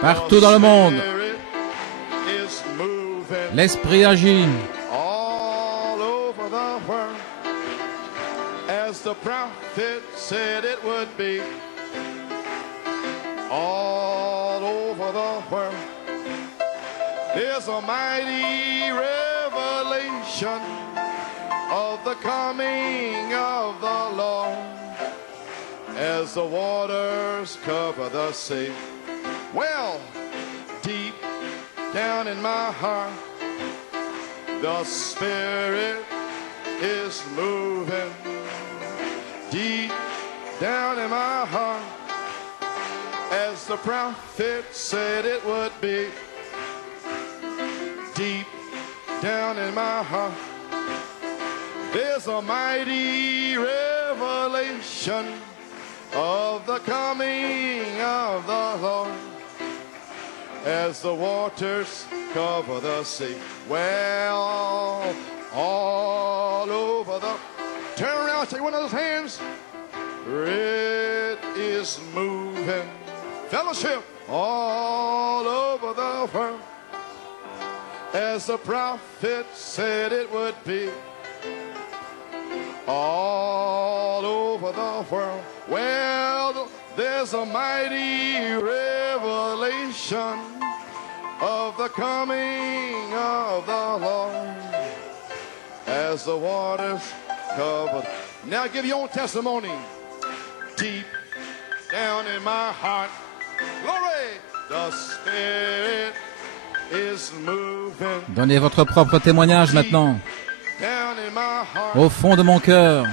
Partout dans le monde, l'Esprit agit. As the prophet said it would be, all over the world. There's a mighty revelation of the coming of the Lord as the waters cover the sea. Well, deep down in my heart, the Spirit is moving. Deep down in my heart, as the prophet said it would be. Deep down in my heart, there's a mighty revelation of the coming of the Lord as the waters cover the sea. Well, all over the... Turn around, take one of those hands. It is moving. Fellowship all over the world as the prophet said it would be. All over the world. Well, there's a mighty revelation of the coming of the Lord as the waters covered. Now give your own testimony. Deep down in my heart, glory, the Spirit is moving. Donnez votre propre témoignage maintenant. Au fond de mon cœur,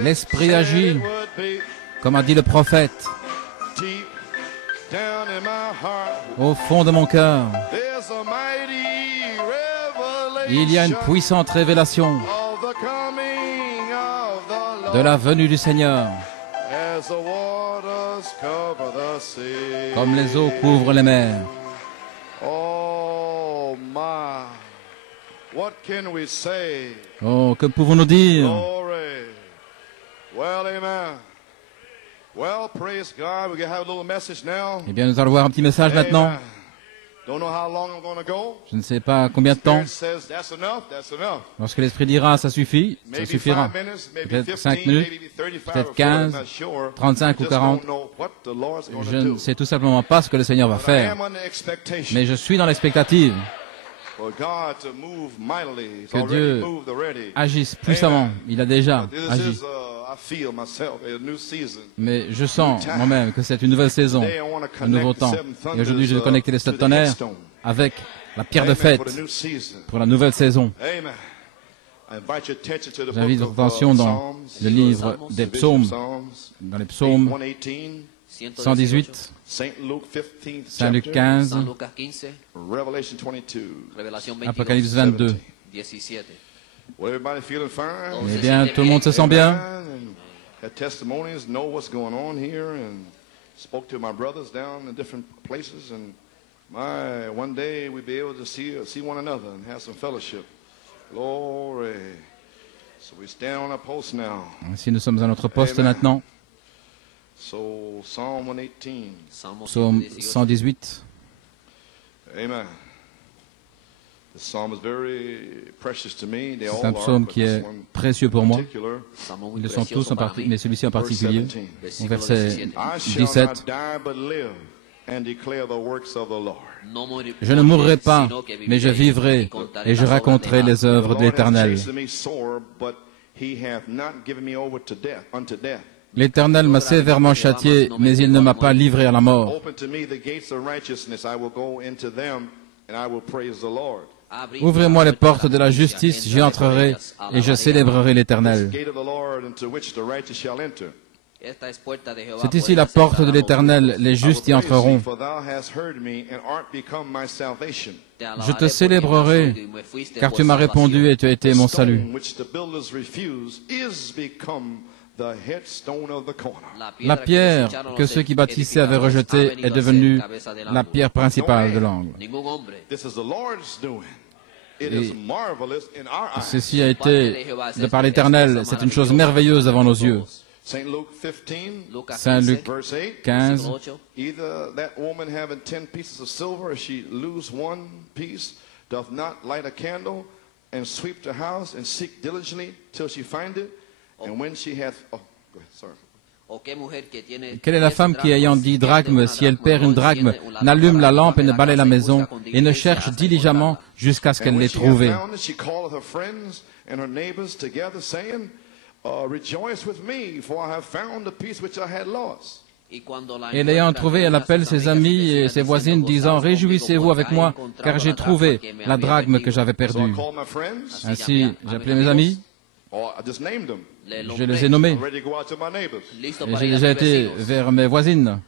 l'Esprit agit, comme a dit le prophète. Au fond de mon cœur, il y a une puissante révélation de la venue du Seigneur, comme les eaux couvrent les mers. Oh, que pouvons-nous dire? Eh bien, nous allons voir un petit message maintenant. Je ne sais pas combien de temps. Lorsque l'Esprit dira ça suffit, ça suffira. Peut-être 5 minutes, peut-être 15, 35 ou 40. Je ne sais tout simplement pas ce que le Seigneur va faire. Mais je suis dans l'expectative que Dieu agisse puissamment. Il a déjà agi. Mais je sens moi-même que c'est une nouvelle saison, un nouveau temps. Et aujourd'hui, je vais connecter les 7 tonnerres avec la pierre de fête pour la nouvelle saison. J'invite votre attention dans le livre des psaumes, dans les psaumes 118, Saint Luc 15, Apocalypse 22. Eh bien, tout le monde se sent bien? Had testimonies, know what's going on here, and spoke to my brothers down in different places, and one day we'll be able to see one another and have some fellowship. Glory. So we stand on our post now. Ainsi, nous sommes à notre poste maintenant. So Psalm 118. Psaume 118. Amen. C'est un psaume qui est précieux pour moi. Ils le sont tous, mais celui-ci en particulier. Au verset 17. Je ne mourrai pas, mais je vivrai et je raconterai les œuvres de l'Éternel. L'Éternel m'a sévèrement châtié, mais il ne m'a pas livré à la mort. Ouvrez-moi les portes de la justice, j'y entrerai et je célébrerai l'Éternel. C'est ici la porte de l'Éternel, les justes y entreront. Je te célébrerai, car tu m'as répondu et tu as été mon salut. La pierre que ceux qui bâtissaient avaient rejetée est devenue la pierre principale de l'angle. Et ceci a été, de par l'Éternel, c'est une chose merveilleuse devant nos yeux. Saint Luc 15. Either that woman having 10 pieces of silver, if she lose one piece, doth not light a candle and sweep the house and seek diligently till she find it, and when she hath, oh, go ahead, sorry. Quelle est la femme qui, ayant 10 drachmes, si elle perd une drachme, n'allume la lampe et ne balaye la maison, et ne cherche diligemment jusqu'à ce qu'elle l'ait trouvée? Et l'ayant trouvée, elle appelle ses amis et ses voisines, disant, « Réjouissez-vous avec moi, car j'ai trouvé la drachme que j'avais perdue. » Ainsi, j'ai appelé mes amis, je les ai nommés, et j'ai déjà été vers mes voisines.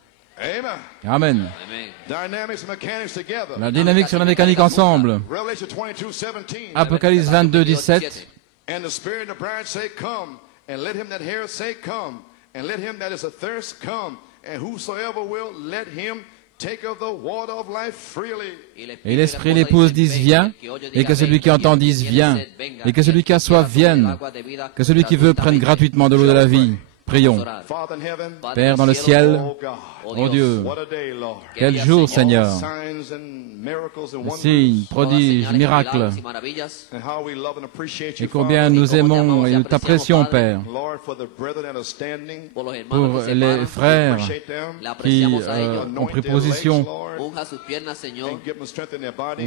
Amen. La dynamique sur la mécanique ensemble. Apocalypse 22, 17. Et l'Esprit et l'épouse disent, viens, et que celui qui entend dise, viens, et que celui qui a soif vienne, que celui qui veut prenne gratuitement de l'eau de la vie. Prions. Père dans le ciel, oh Dieu, quel jour, Seigneur, signes, prodiges, miracles, et combien nous aimons et nous t'apprécions, Père, pour les frères qui ont pris position,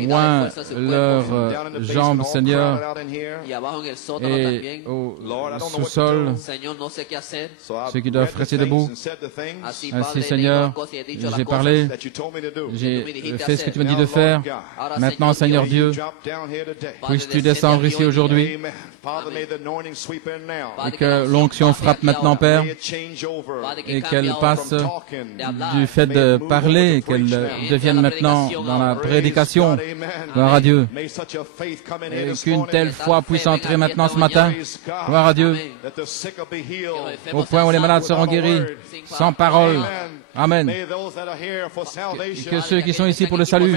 oint leurs jambes, Seigneur, et au sous-sol, ceux qui doivent rester debout. Ainsi, Seigneur, j'ai parlé, j'ai fait ce que tu m'as dit de faire. Maintenant, Seigneur Dieu, puisses-tu descendre ici aujourd'hui et que l'onction frappe maintenant, Père, et qu'elle passe du fait de parler, qu'elle devienne maintenant dans la prédication. Gloire à Dieu. Et qu'une telle foi puisse entrer maintenant ce matin. Gloire à Dieu. Au point où les malades seront guéris, sans parole. Amen. Et que ceux qui sont ici pour le salut,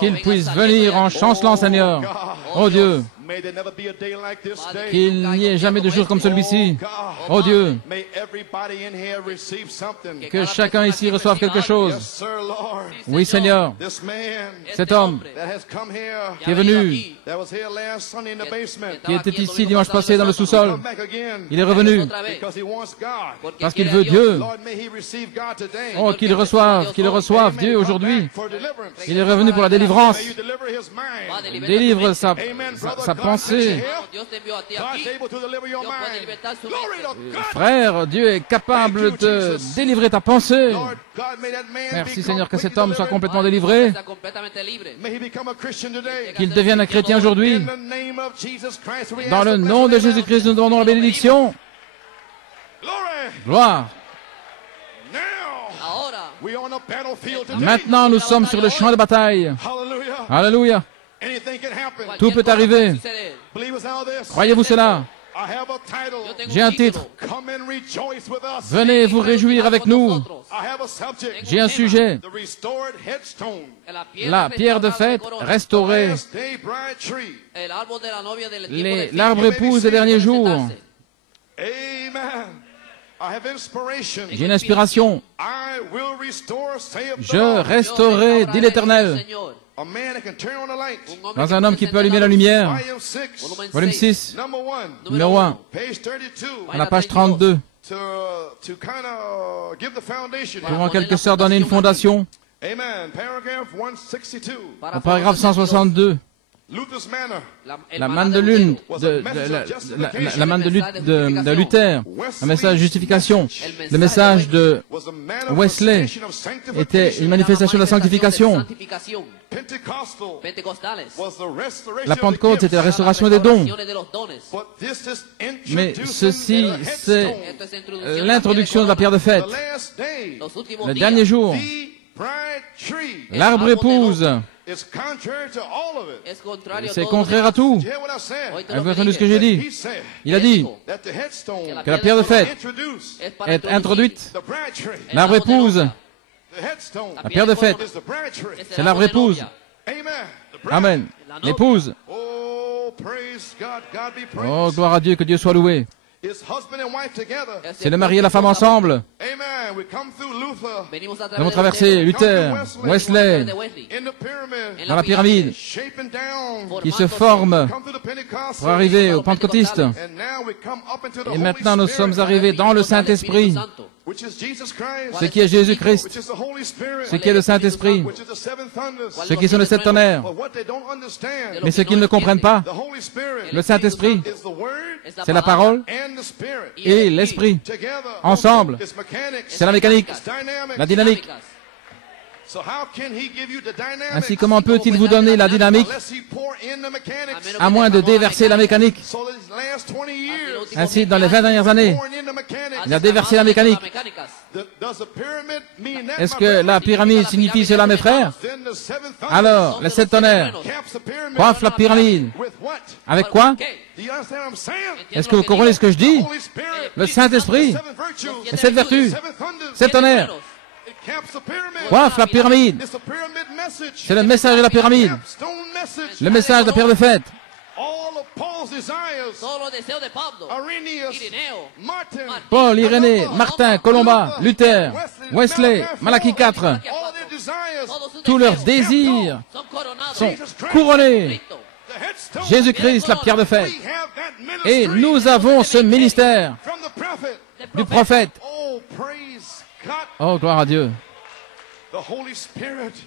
qu'ils puissent venir en chancelant, Seigneur. Oh Dieu, qu'il n'y ait jamais de jour comme celui-ci. Oh Dieu, que chacun ici reçoive quelque chose. Oui, Seigneur. Cet homme qui est venu, qui était ici dimanche passé dans le sous-sol, il est revenu parce qu'il veut Dieu. Oh, qu'il reçoive Dieu aujourd'hui. Il est revenu pour la délivrance. Délivre sa pensée. Frère, Dieu est capable de délivrer ta pensée. Merci Seigneur que cet homme soit complètement délivré. Qu'il devienne un chrétien aujourd'hui. Dans le nom de Jésus-Christ, nous demandons la bénédiction. Gloire. Maintenant, nous sommes sur le champ de bataille. Alléluia. Tout peut arriver. Croyez-vous cela? J'ai un titre. Venez vous réjouir avec nous. J'ai un sujet. La pierre de fête restaurée. L'arbre épouse des derniers jours. J'ai une inspiration. Je restaurerai, dit l'Éternel. Dans un homme qui peut allumer la lumière. Volume 6, numéro 1, à la page 32. Pour en quelque sorte donner une fondation. Au paragraphe 162. La manne de lune, la manne de Luther, un message de justification. Le message de Wesley était une manifestation de la sanctification. La Pentecôte, c'était la restauration des dons. Mais ceci, c'est l'introduction de la pierre de fête. Le dernier jour, l'arbre épouse. C'est contraire à tout. Avez-vous entendu ce que j'ai dit? Il a dit que la pierre de fête est introduite. L'arbre épouse. La pierre de fête, c'est l'arbre épouse. Amen. l'épouse. Oh, gloire à Dieu, que Dieu soit loué. C'est le mari et la femme ensemble. Nous avons traversé Luther, Wesley, dans la pyramide, qui se forme pour arriver aux pentecôtistes. Et maintenant, nous sommes arrivés dans le Saint-Esprit, ce qui est Jésus-Christ, ce qui est le Saint-Esprit, ce qui sont les sept tonnerres. Mais ce qu'ils ne comprennent pas, le Saint-Esprit, c'est la parole et l'Esprit. Ensemble, c'est la mécanique, la dynamique. Ainsi, comment peut-il vous donner la dynamique à moins de déverser la mécanique? Ainsi, dans les 20 dernières années, il a déversé la mécanique. Est-ce que la pyramide signifie cela, mes frères? Alors, les sept tonnerres coiffent la pyramide. Avec quoi? Est-ce que vous comprenez ce que je dis? Le Saint-Esprit, les sept vertus, sept tonnerres coiffe la pyramide. C'est le message de la pyramide. Le message de la pierre de fête. Paul, Irénée, Martin, Colomba, Luther, Wesley, Malachie 4. Tous leurs désirs sont couronnés. Jésus-Christ, la pierre de fête. Et nous avons ce ministère du prophète. Oh, gloire à Dieu.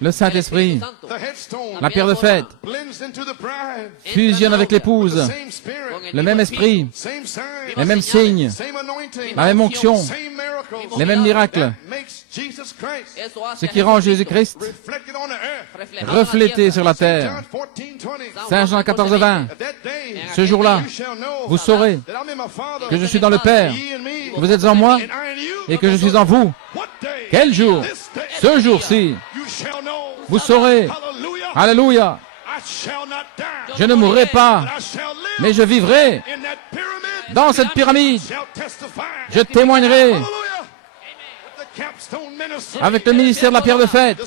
Le Saint-Esprit, la pierre de fête, fusionne avec l'épouse, le même esprit, les mêmes signes, la même onction, les mêmes miracles. Ce qui rend Jésus-Christ reflété sur la terre. Saint Jean 14, 20. Ce jour-là, vous saurez que je suis dans le Père, que vous êtes en moi et que je suis en vous. Quel jour? Ce jour-ci, vous saurez. Alléluia. Je ne mourrai pas, mais je vivrai dans cette pyramide. Je témoignerai avec le ministère de la pierre de fête,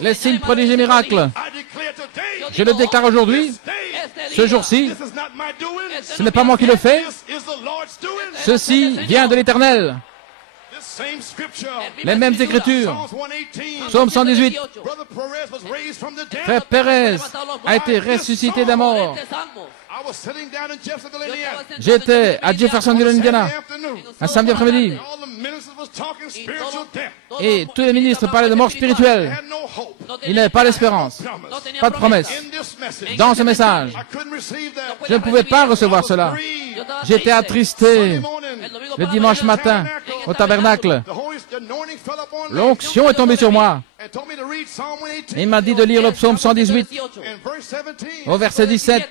les signes, prodiges et miracles. Je le déclare aujourd'hui, ce jour-ci, ce n'est pas moi qui le fais, ceci vient de l'Éternel. Les mêmes écritures. Psaume 118. Frère Pérez a été ressuscité d'un mort. J'étais à Jeffersonville, Indiana, un samedi après-midi. Et tous les ministres parlaient de mort spirituelle. Il n'avait pas d'espérance, pas de promesse. Dans ce message, je ne pouvais pas recevoir cela. J'étais attristé. Le dimanche matin, au tabernacle, l'onction est tombée sur moi. Il m'a dit de lire le psaume 118, au verset 17.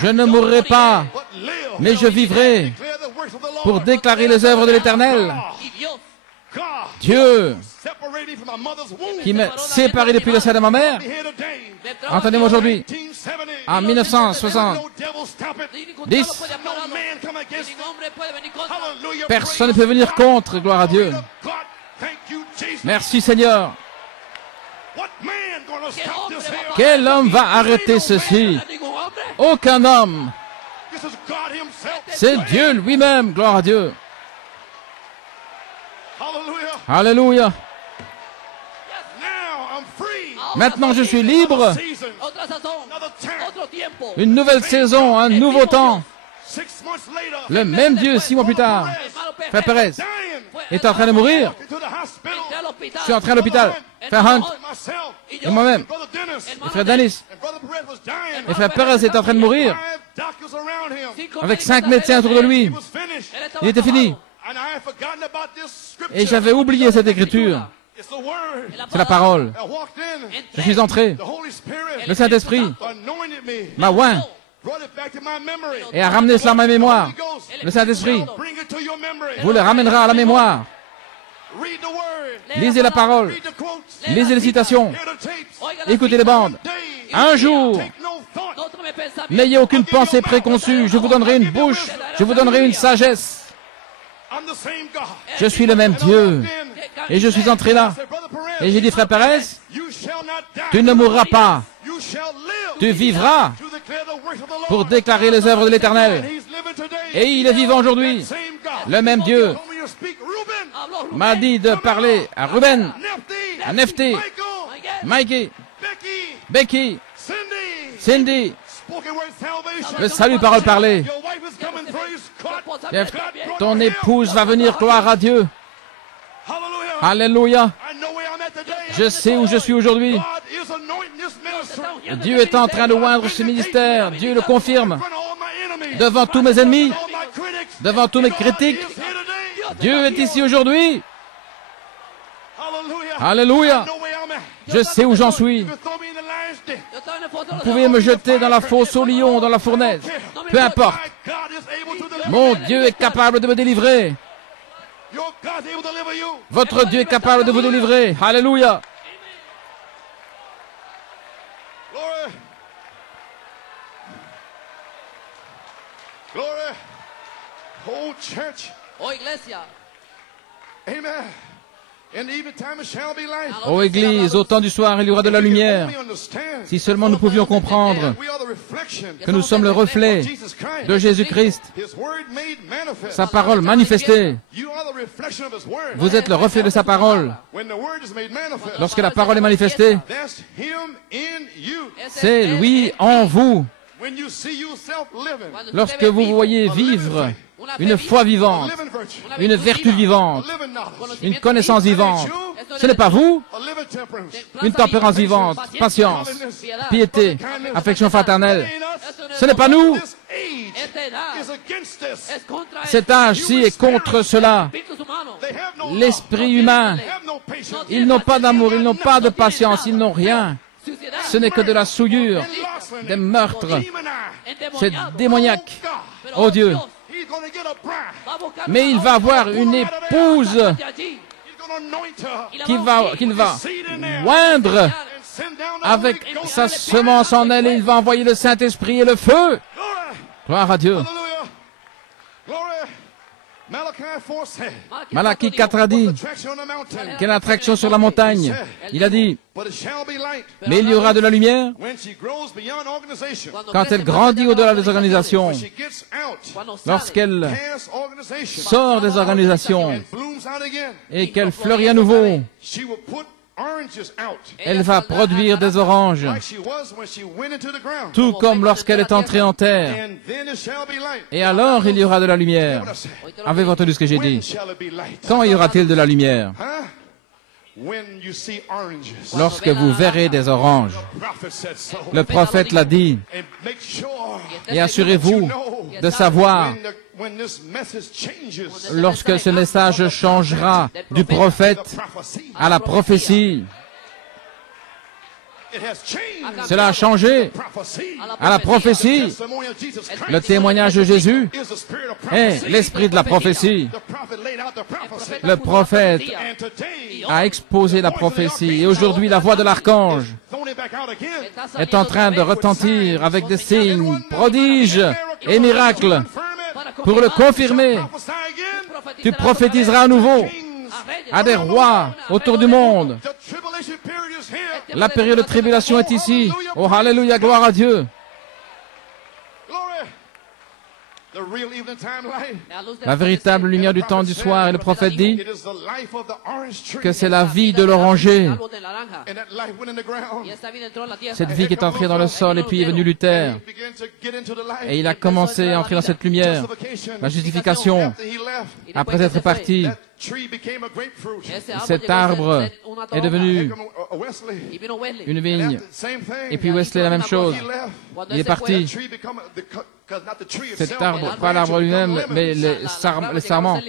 Je ne mourrai pas, mais je vivrai pour déclarer les œuvres de l'Éternel. Dieu, qui m'a séparé depuis le sein de ma mère, entendez-moi aujourd'hui, en 1970, personne ne peut venir contre, gloire à Dieu. Merci Seigneur. Quel homme va arrêter ceci? Aucun homme. C'est Dieu lui-même, gloire à Dieu. Alléluia. Maintenant je suis libre. Une nouvelle saison, un nouveau temps. Le même Dieu, 6 mois plus tard, Frère Pérez est en train de mourir. Je suis entré à l'hôpital. Frère Hunt et moi-même, et Frère Dennis. Et Frère Pérez est en train de mourir avec 5 médecins autour de lui. Il était fini. Et j'avais oublié cette écriture. C'est la parole. Je suis entré. Le Saint-Esprit m'a oint et a ramené cela à ma mémoire. Le Saint-Esprit vous le ramènera à la mémoire. Lisez la parole. Lisez les citations. Écoutez les bandes. Un jour, n'ayez aucune pensée préconçue. Je vous donnerai une bouche. Je vous donnerai une sagesse. Je suis le même Dieu. Et je suis entré là. Et j'ai dit, Frère Pérez, tu ne mourras pas, Tu vivras pour déclarer les œuvres de l'Éternel. Et il est vivant aujourd'hui. Le même Dieu m'a dit de parler à Ruben, à Nephthé, Mikey, Becky, Cindy. Le salut parole parlée. Ton épouse va venir, gloire à Dieu. Alléluia. Je sais où je suis aujourd'hui. Dieu est en train de oindre ce ministère. Dieu le confirme. Devant tous mes ennemis, devant tous mes critiques, Dieu est ici aujourd'hui. Alléluia. Je sais où j'en suis. Vous pouvez me jeter dans la fosse au lion, dans la fournaise. Peu importe. Mon Dieu est capable de me délivrer. Votre Dieu est capable de vous délivrer. Alléluia. Oh, Iglesia. Amen. Ô Église, au temps du soir, il y aura de la lumière. Si seulement nous pouvions comprendre que nous sommes le reflet de Jésus-Christ, sa parole manifestée. Vous êtes le reflet de sa parole. Lorsque la parole est manifestée, c'est lui en vous. Lorsque vous voyez vivre une foi vivante, une vertu vivante, une connaissance vivante, ce n'est pas vous, une tempérance vivante, patience, piété, affection fraternelle, ce n'est pas nous. Cet âge-ci est contre cela. L'esprit humain, ils n'ont pas d'amour, ils n'ont pas de patience, ils n'ont rien. Ce n'est que de la souillure, des meurtres. C'est démoniaque. Oh Dieu. Mais il va avoir une épouse qu'il va oindre avec sa semence en elle et il va envoyer le Saint-Esprit et le feu. Gloire à Dieu. Malachie 4 a dit quelle attraction sur la montagne. Il a dit, mais il y aura de la lumière quand elle grandit au-delà des organisations, lorsqu'elle sort des organisations et qu'elle fleurit à nouveau. Elle va produire des oranges, tout comme lorsqu'elle est entrée en terre. Et alors il y aura de la lumière. Avez-vous entendu ce que j'ai dit? Quand y aura-t-il de la lumière? Lorsque vous verrez des oranges. Le prophète l'a dit. Et assurez-vous de savoir, lorsque ce message changera du prophète à la prophétie, cela a changé à la prophétie. Le témoignage de Jésus est l'esprit de la prophétie. Le prophète a exposé la prophétie et aujourd'hui la voix de l'archange est en train de retentir avec des signes, prodiges et miracles pour le confirmer. Tu prophétiseras à nouveau à des rois autour du monde. La période de tribulation est ici. Oh, alléluia, gloire à Dieu. La véritable lumière du temps du soir, et le prophète dit que c'est la vie de l'oranger. Cette vie qui est entrée dans le sol et puis est venu Luther. Et il a commencé à entrer dans cette lumière. La justification, après être parti, cet arbre est devenu une vigne. Et puis Wesley, la même chose. Il est parti. Cet arbre, pas l'arbre lui-même, mais les sarments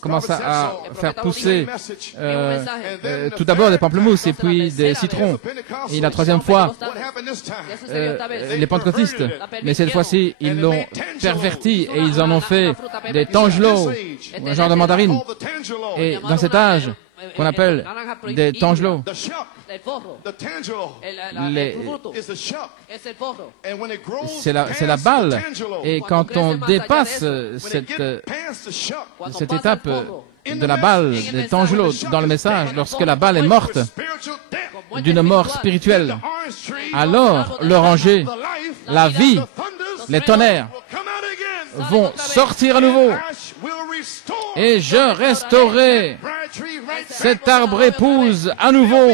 commencent à faire pousser tout d'abord des pamplemousses et puis des citrons. Et la troisième fois, les pentecôtistes. Mais cette fois-ci, ils l'ont perverti et ils en ont fait des tangelots, un genre de mandarine. Et dans cet âge, qu'on appelle des tangelots, c'est la balle. Et quand on dépasse cette étape de la balle, des tangelots dans le message, lorsque la balle est morte, d'une mort spirituelle, alors l'oranger, la vie, les tonnerres vont sortir à nouveau et je restaurerai cet arbre épouse à nouveau.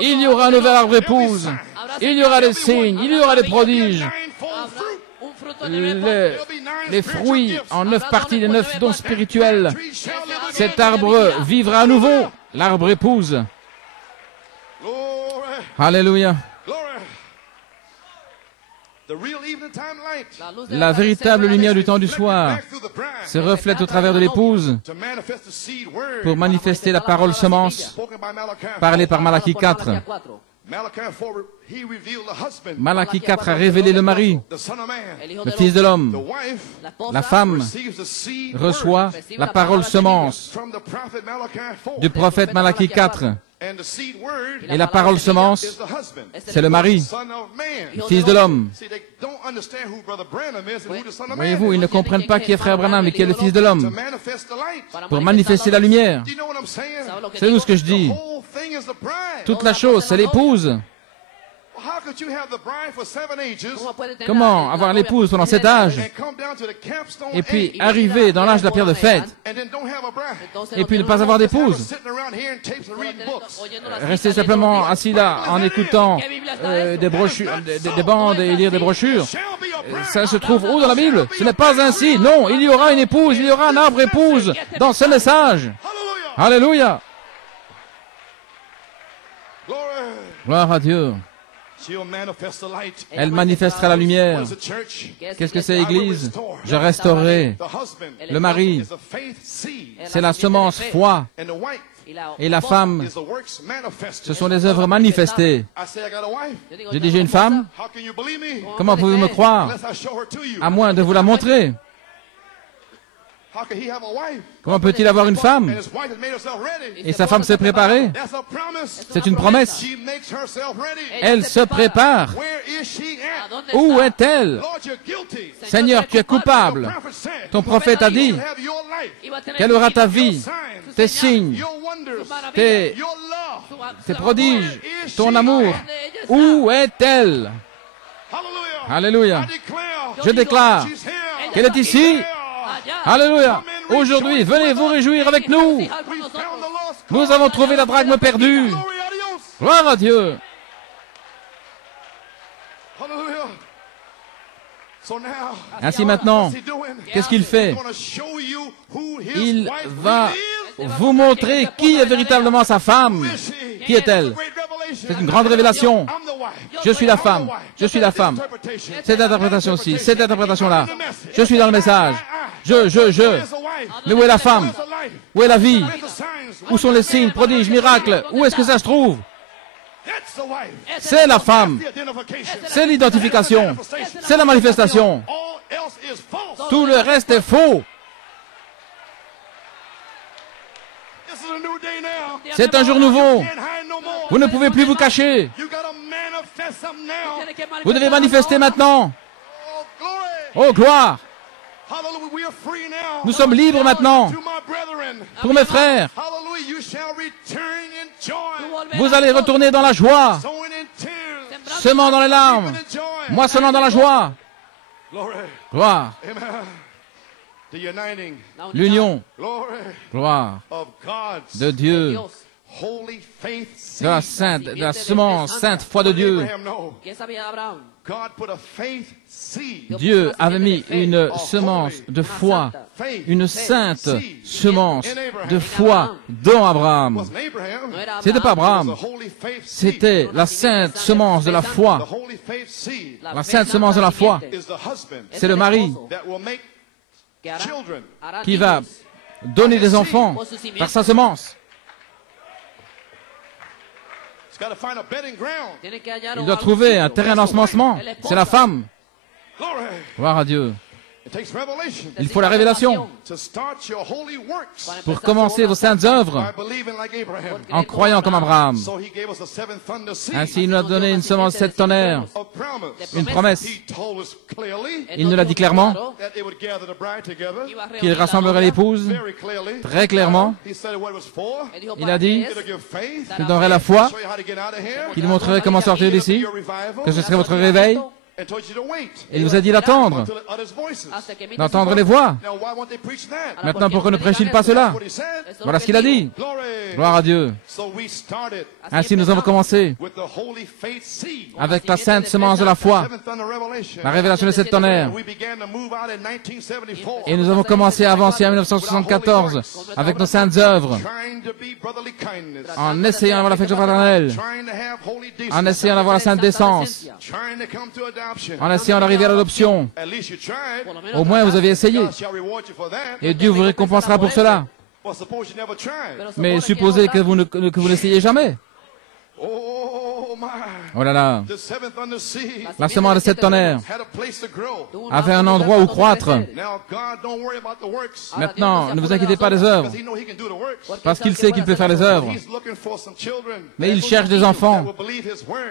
Il y aura un nouvel arbre épouse, il y aura des signes, il y aura des prodiges. Les fruits en 9 parties, les 9 dons spirituels. Cet arbre vivra à nouveau, l'arbre épouse. Alléluia. La véritable lumière du temps du soir se reflète au travers de l'épouse pour manifester la parole semence parlée par Malachie 4. Malachie 4 a révélé le mari, le fils de l'homme. La femme reçoit la parole semence du prophète Malachie 4. Et la parole semence, c'est le mari, le fils de l'homme. Voyez-vous, ils ne comprennent pas qui est frère Branham et qui est le fils de l'homme. Pour manifester la lumière. C'est ce que je dis. Toute la chose, c'est l'épouse. Comment avoir l'épouse pendant 7 âges et puis arriver dans l'âge de la pierre de fête et puis ne pas avoir d'épouse, rester simplement assis là en écoutant des brochures, des bandes et lire des brochures? Ça se trouve où dans la Bible? Ce n'est pas ainsi. Non, il y aura une épouse, il y aura un arbre épouse dans ce message. Alléluia. Gloire à Dieu. Elle manifestera la lumière. Qu'est-ce que c'est, Église? Je restaurerai. Le mari, c'est la semence foi. Et la femme, ce sont les œuvres manifestées. J'ai dit, j'ai une femme. Comment pouvez-vous me croire? À moins de vous la montrer. Comment peut-il avoir une femme et sa femme s'est préparée? C'est une promesse. Elle se prépare. Où est-elle? Seigneur, tu es coupable. Ton prophète a dit quelle aura ta vie, tes signes, tes prodiges, ton amour. Où est-elle? Alléluia. Je déclare qu'elle est ici. Alléluia. Aujourd'hui, venez vous réjouir avec nous. Nous avons trouvé la drachme perdue. Gloire à Dieu. Ainsi maintenant, qu'est-ce qu'il fait? Il va vous montrer qui est véritablement sa femme. Qui est-elle? C'est une grande révélation. Je suis la femme. Je suis la femme. Cette interprétation-ci, cette interprétation-là. Je suis dans le message. Je. Mais où est la femme? Où est la vie? Où sont les signes, prodiges, miracles? Où est-ce que ça se trouve? C'est la femme. C'est l'identification. C'est la manifestation. Tout le reste est faux. C'est un jour nouveau. Vous ne pouvez plus vous cacher. Vous devez manifester maintenant. Oh, gloire. Nous sommes libres maintenant. Pour mes frères, vous allez retourner dans la joie, semant dans les larmes, moissonnant dans la joie. Gloire. L'union, gloire de Dieu, de la semence sainte foi de Dieu. Dieu avait mis une semence de foi, une sainte semence de foi dans Abraham. C'était pas Abraham, c'était la sainte semence de la foi. La sainte semence de la foi, c'est le mari qui va donner des enfants par sa semence. Il doit trouver un terrain d'ensemencement. C'est la femme. Gloire à Dieu. Il faut la révélation pour commencer vos saintes œuvres en croyant comme Abraham. Ainsi, il nous a donné une semence 7 tonnerres, une promesse. Il nous l'a dit clairement, qu'il rassemblerait l'épouse, très clairement. Il a dit qu'il donnerait la foi, qu'il montrerait comment sortir d'ici, que ce serait votre réveil. Et il vous a dit d'attendre les voix. Maintenant, pourquoi ne prêche-t-il pas cela? Voilà ce qu'il a dit. Gloire à Dieu. Ainsi, nous avons commencé avec la sainte semence de la foi, la révélation de cette tonnerre. Et nous avons commencé à avancer en 1974 avec nos saintes œuvres, en essayant d'avoir l'affection fraternelle, en essayant d'avoir la sainte décence, en essayant d'arriver à l'adoption. Au moins, vous avez essayé. Et Dieu vous récompensera pour cela. Mais supposez que vous n'essayez jamais. Oh là là. La semence de cette tonnerre avait un endroit où croître. Maintenant, ne vous inquiétez pas des œuvres, parce qu'il sait qu'il peut faire les œuvres. Mais il cherche des enfants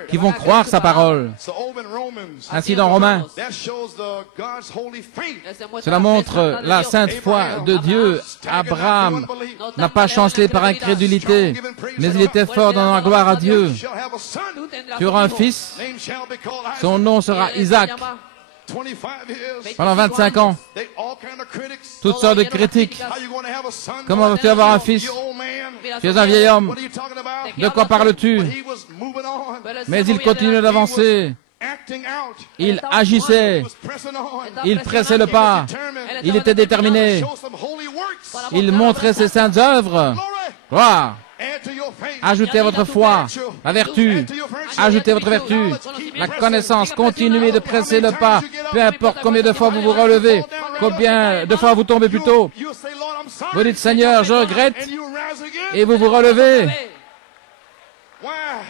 qui vont croire sa parole. Ainsi dans Romains, cela montre la sainte foi de Dieu. Abraham n'a pas chancelé par incrédulité, mais il était fort dans la gloire à Dieu. Tu auras un fils, son nom sera Isaac. Pendant 25 ans, toutes sortes de critiques. Comment vas-tu avoir un fils? Tu es un vieil homme. De quoi parles-tu? Mais il continuait d'avancer. Il agissait. Il pressait le pas. Il était déterminé. Il montrait ses saintes œuvres. Gloire. Ajoutez à votre foi la vertu, ajoutez à votre vertu la connaissance, continuez de presser le pas, peu importe combien de fois vous vous relevez, combien de fois vous tombez plus tôt. Vous dites Seigneur, je regrette, et vous vous relevez.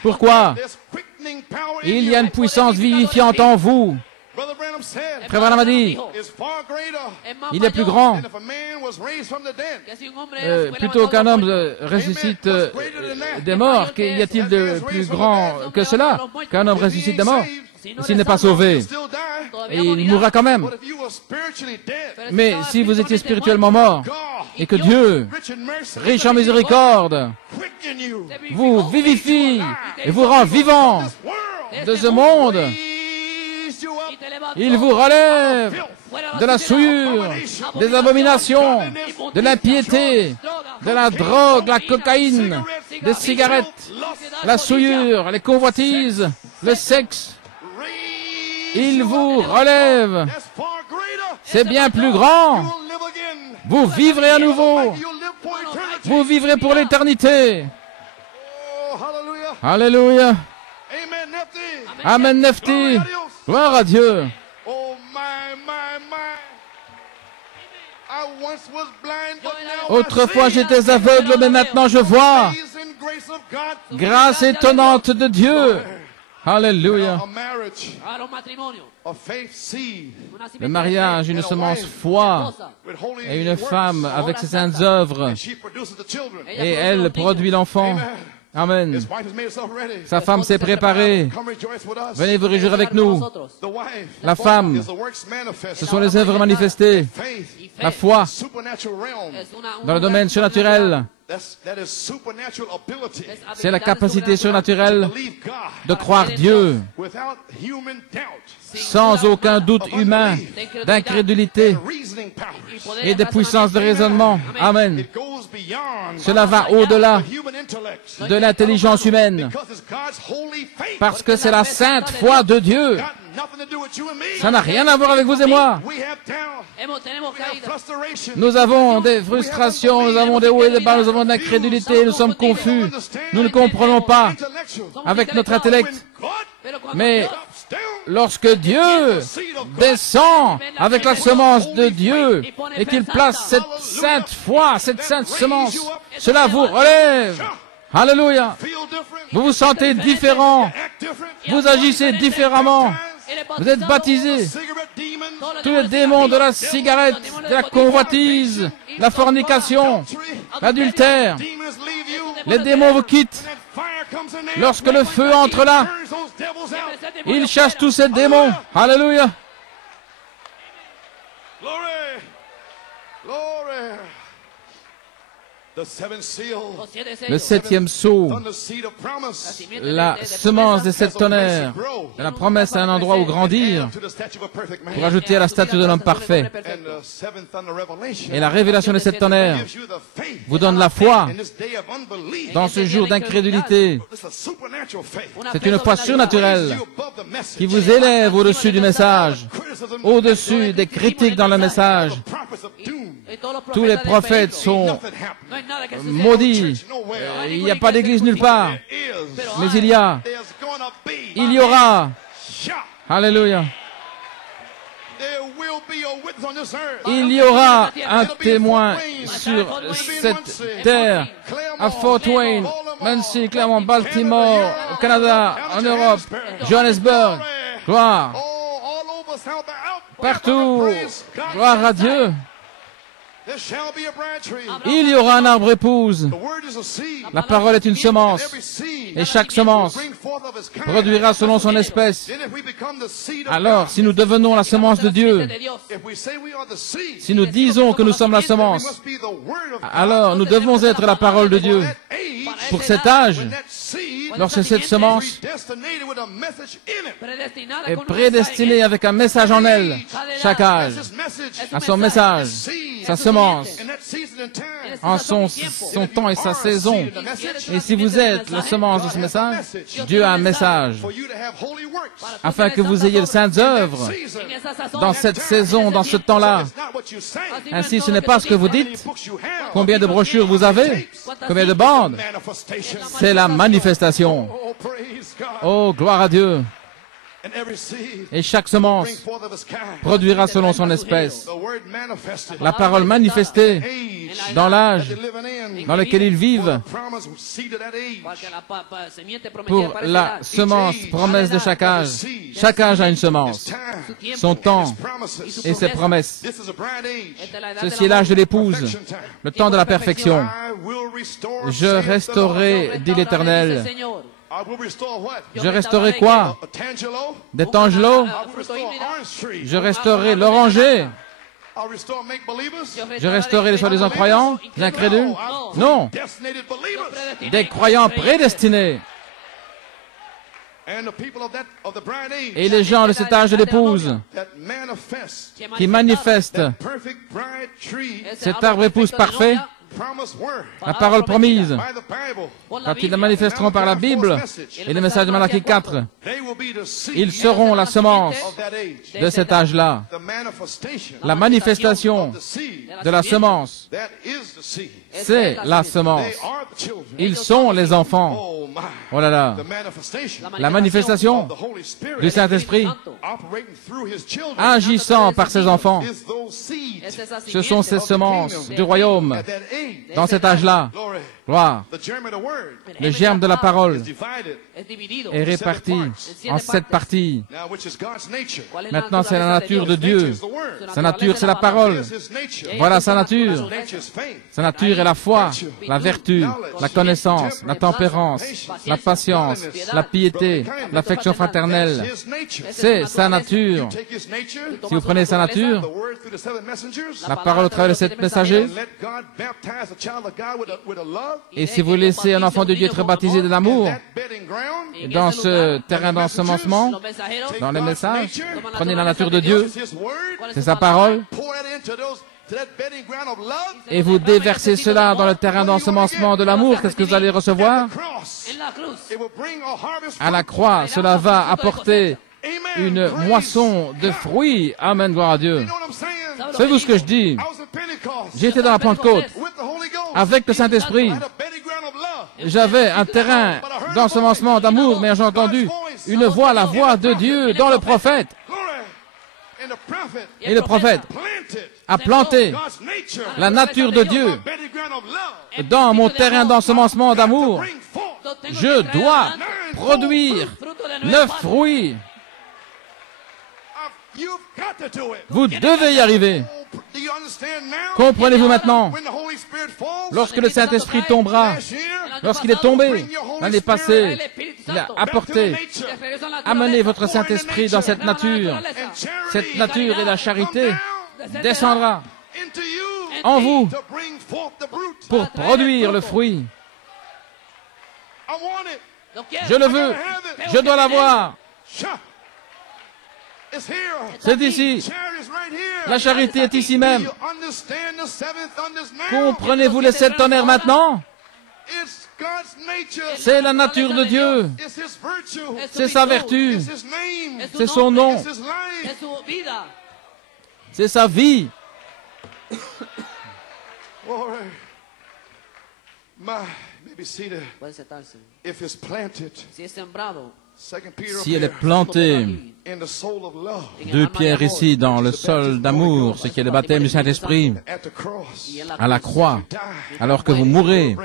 Pourquoi? Il y a une puissance vivifiante en vous. Frère Branham a dit, il est plus grand, plutôt qu'un homme ressuscite des morts. Qu'y a-t-il de plus grand que cela, qu'un homme ressuscite des morts? S'il n'est pas sauvé, et il mourra quand même. Mais si vous étiez spirituellement mort, et que Dieu, riche en miséricorde, vous vivifie et vous rend vivant de ce monde, il vous relève de la souillure, des abominations, de l'impiété, de la drogue, la cocaïne, des cigarettes, la souillure, les convoitises, le sexe. Il vous relève. C'est bien plus grand. Vous vivrez à nouveau. Vous vivrez pour l'éternité. Alléluia. Amen, Nephti. Gloire à Dieu. Autrefois j'étais aveugle, mais maintenant je vois. Grâce étonnante de Dieu. Alléluia. Le mariage, une semence foi, et une femme avec ses saintes œuvres, et elle produit l'enfant. Amen. Sa femme s'est préparée. Venez vous réjouir avec nous. La femme, ce sont les œuvres manifestées. La foi, dans le domaine surnaturel, c'est la capacité surnaturelle de croire Dieu sans aucun doute humain, d'incrédulité et de puissance de raisonnement. Amen. Cela va au-delà de l'intelligence humaine, parce que c'est la sainte foi de Dieu. Ça n'a rien à voir avec vous et moi. Nous avons des frustrations, nous avons des hauts et des bas, nous avons de l'incrédulité, nous sommes confus, nous ne comprenons pas avec notre intellect. Mais lorsque Dieu descend avec la semence de Dieu et qu'il place cette sainte foi, cette sainte semence, cela vous relève. Alléluia. Vous vous sentez différent. Vous agissez différemment. Vous êtes baptisés. Tous les démons de la cigarette, de la convoitise, de la fornication, l'adultère, les démons vous quittent. Lorsque le feu entre là, il chasse tous ces démons. Alléluia. Le septième sceau, la semence des sept tonnerres, la promesse à un endroit où grandir, pour ajouter à la statue de l'homme parfait. Et la révélation des sept tonnerres vous donne la foi dans ce jour d'incrédulité. C'est une foi surnaturelle qui vous élève au-dessus du message, au-dessus des critiques dans le message. Tous les prophètes sont maudits. Il n'y a pas d'église nulle part. Mais il y aura. Alléluia. Il y aura un témoin sur cette terre, à Fort Wayne, Muncie, Clermont, Baltimore, au Canada, en Europe, Johannesburg. Gloire. Partout. Gloire à Dieu. Il y aura un arbre épouse. La parole est une semence. Et chaque semence produira selon son espèce. Alors, si nous devenons la semence de Dieu, si nous disons que nous sommes la semence, alors nous devons être la parole de Dieu. Pour cet âge, lorsque cette semence est prédestinée avec un message en elle, chaque âge a son message, sa semence, en son temps et sa saison. Et si vous êtes la semence de ce message, Dieu a un message afin que vous ayez de saintes œuvres dans cette saison, dans ce temps-là. Ainsi, ce n'est pas ce que vous dites, combien de brochures vous avez, combien de bandes. C'est la manifestation. Oh, gloire à Dieu. Et chaque semence produira selon son espèce. La parole manifestée dans l'âge dans lequel ils vivent pour la semence promesse de chaque âge. Chaque âge a une semence, son temps et ses promesses. Ceci est l'âge de l'épouse, le temps de la perfection. Je restaurerai, dit l'Éternel. Je restaurerai quoi? Des tangelots? Je restaurerai l'oranger? Je restaurerai les soi-disant croyants, les incrédules? Non. Des croyants prédestinés. Et les gens de cet âge de l'épouse qui manifestent cet arbre épouse parfait, la parole promise, quand ils la manifesteront par la Bible et le message de Malachie 4, ils seront la semence de cet âge-là. La manifestation de la semence, c'est la semence. Ils sont les enfants. Oh là là. La manifestation du Saint-Esprit agissant par ses enfants. Ce sont ces semences du royaume dans cet âge-là. Gloire. Le germe de la parole est réparti en 7 parties. Maintenant, c'est la nature de Dieu. Sa nature, c'est la parole. Voilà sa nature. Sa nature est la foi, la vertu, la connaissance, la tempérance, la patience, la piété, l'affection fraternelle. C'est sa nature. Si vous prenez sa nature, la parole au travers de 7 messagers, et si vous laissez un enfant de Dieu être baptisé de l'amour, dans ce terrain d'ensemencement, dans les messages, prenez la nature de Dieu, c'est sa parole, et vous déversez cela dans le terrain d'ensemencement de l'amour, qu'est-ce que vous allez recevoir? À la croix, cela va apporter une moisson de fruits. Amen, gloire à Dieu. Savez-vous ce que je dis? J'étais dans la Pentecôte avec le Saint-Esprit. J'avais un terrain d'ensemencement d'amour, mais j'ai entendu une voix, la voix de Dieu dans le prophète. Et le prophète a planté la nature de Dieu dans mon terrain d'ensemencement d'amour. Je dois produire 9 fruits. Vous devez y arriver. Comprenez-vous maintenant? Lorsque le Saint-Esprit tombera, lorsqu'il est tombé l'année passée, il a apporté, amenez votre Saint-Esprit dans cette nature. Cette nature et la charité descendra en vous pour produire le fruit. Je le veux, je dois l'avoir. C'est ici. La charité est ici même. Comprenez-vous les 7 tonnerres maintenant? C'est la nature de Dieu. C'est sa vertu. C'est son nom. C'est sa vie. Si elle est plantée, 2 pierres ici dans le sol d'amour, ce qui est le baptême du Saint-Esprit, à la croix, alors que vous mourrez,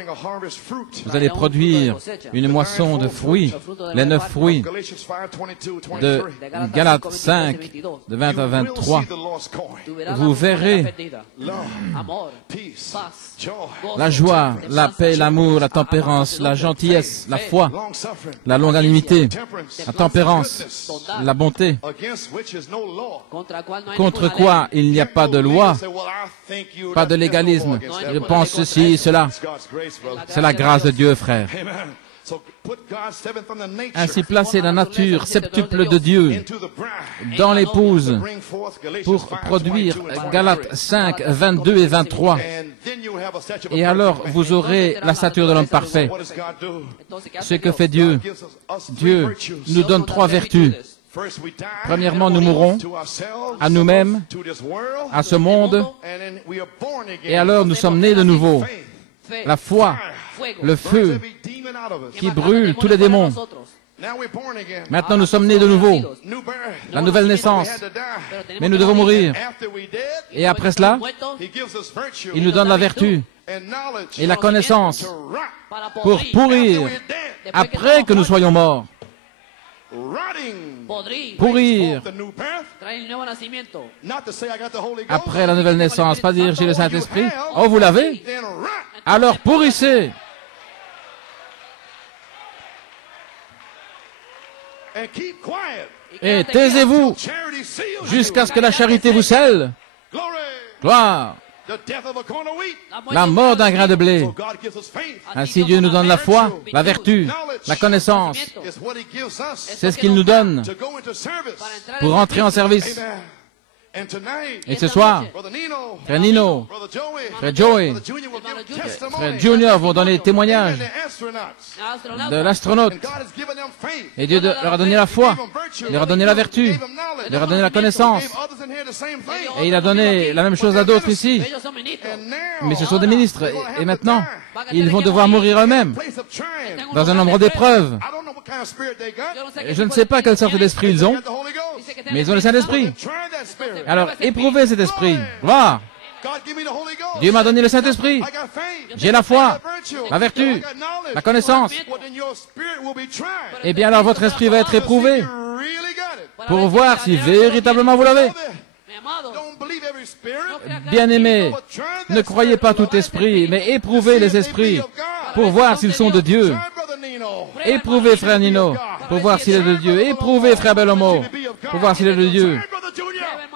vous allez produire une moisson de fruits, les 9 fruits de Galates 5, de 20 à 23. Vous verrez la joie, la paix, l'amour, la tempérance, la gentillesse, la foi, la longanimité, la tempérance, la bonté, contre quoi il n'y a pas de loi, pas de légalisme. Je pense ceci, cela. C'est la grâce de Dieu, frère. Ainsi placer la nature septuple de Dieu dans l'épouse pour produire Galates 5, 22 et 23. Et alors vous aurez la stature de l'homme parfait. Ce que fait Dieu, Dieu nous donne 3 vertus. Premièrement, nous mourrons à nous-mêmes, à ce monde, et alors nous sommes nés de nouveau. La foi, le feu qui brûle tous les démons. Maintenant, nous sommes nés de nouveau. La nouvelle naissance. Mais nous devons mourir. Et après cela, il nous donne la vertu et la connaissance pour pourrir après que nous soyons morts. Pourrir après la nouvelle naissance. Pas dire j'ai le Saint-Esprit. Oh, vous l'avez? Alors pourrissez. Et taisez-vous jusqu'à ce que la charité vous scelle. Gloire. La mort d'un grain de blé. Ainsi Dieu nous donne la foi, la vertu, la connaissance. C'est ce qu'il nous donne pour entrer en service. Et ce soir, frère Nino, frère Joey, frère Junior vont donner témoignage de l'astronaute. Et Dieu leur a donné la foi, il leur a donné la vertu, il leur a donné la connaissance. Et il a donné la même chose à d'autres ici. Mais ce sont des ministres. Et maintenant, ils vont devoir mourir eux-mêmes dans un nombre d'épreuves. Je ne sais pas quelle sorte d'esprit ils ont, mais ils ont le Saint-Esprit. Alors, éprouvez cet esprit. Gloire. Dieu m'a donné le Saint-Esprit. J'ai la foi, la vertu, la connaissance. Eh bien alors, votre esprit va être éprouvé pour voir si véritablement vous l'avez. Bien-aimés, ne croyez pas tout esprit, mais éprouvez les esprits pour voir s'ils sont de Dieu. Éprouvez frère Nino pour voir s'il est de Dieu. Éprouvez frère Bellomo pour voir s'il est de Dieu.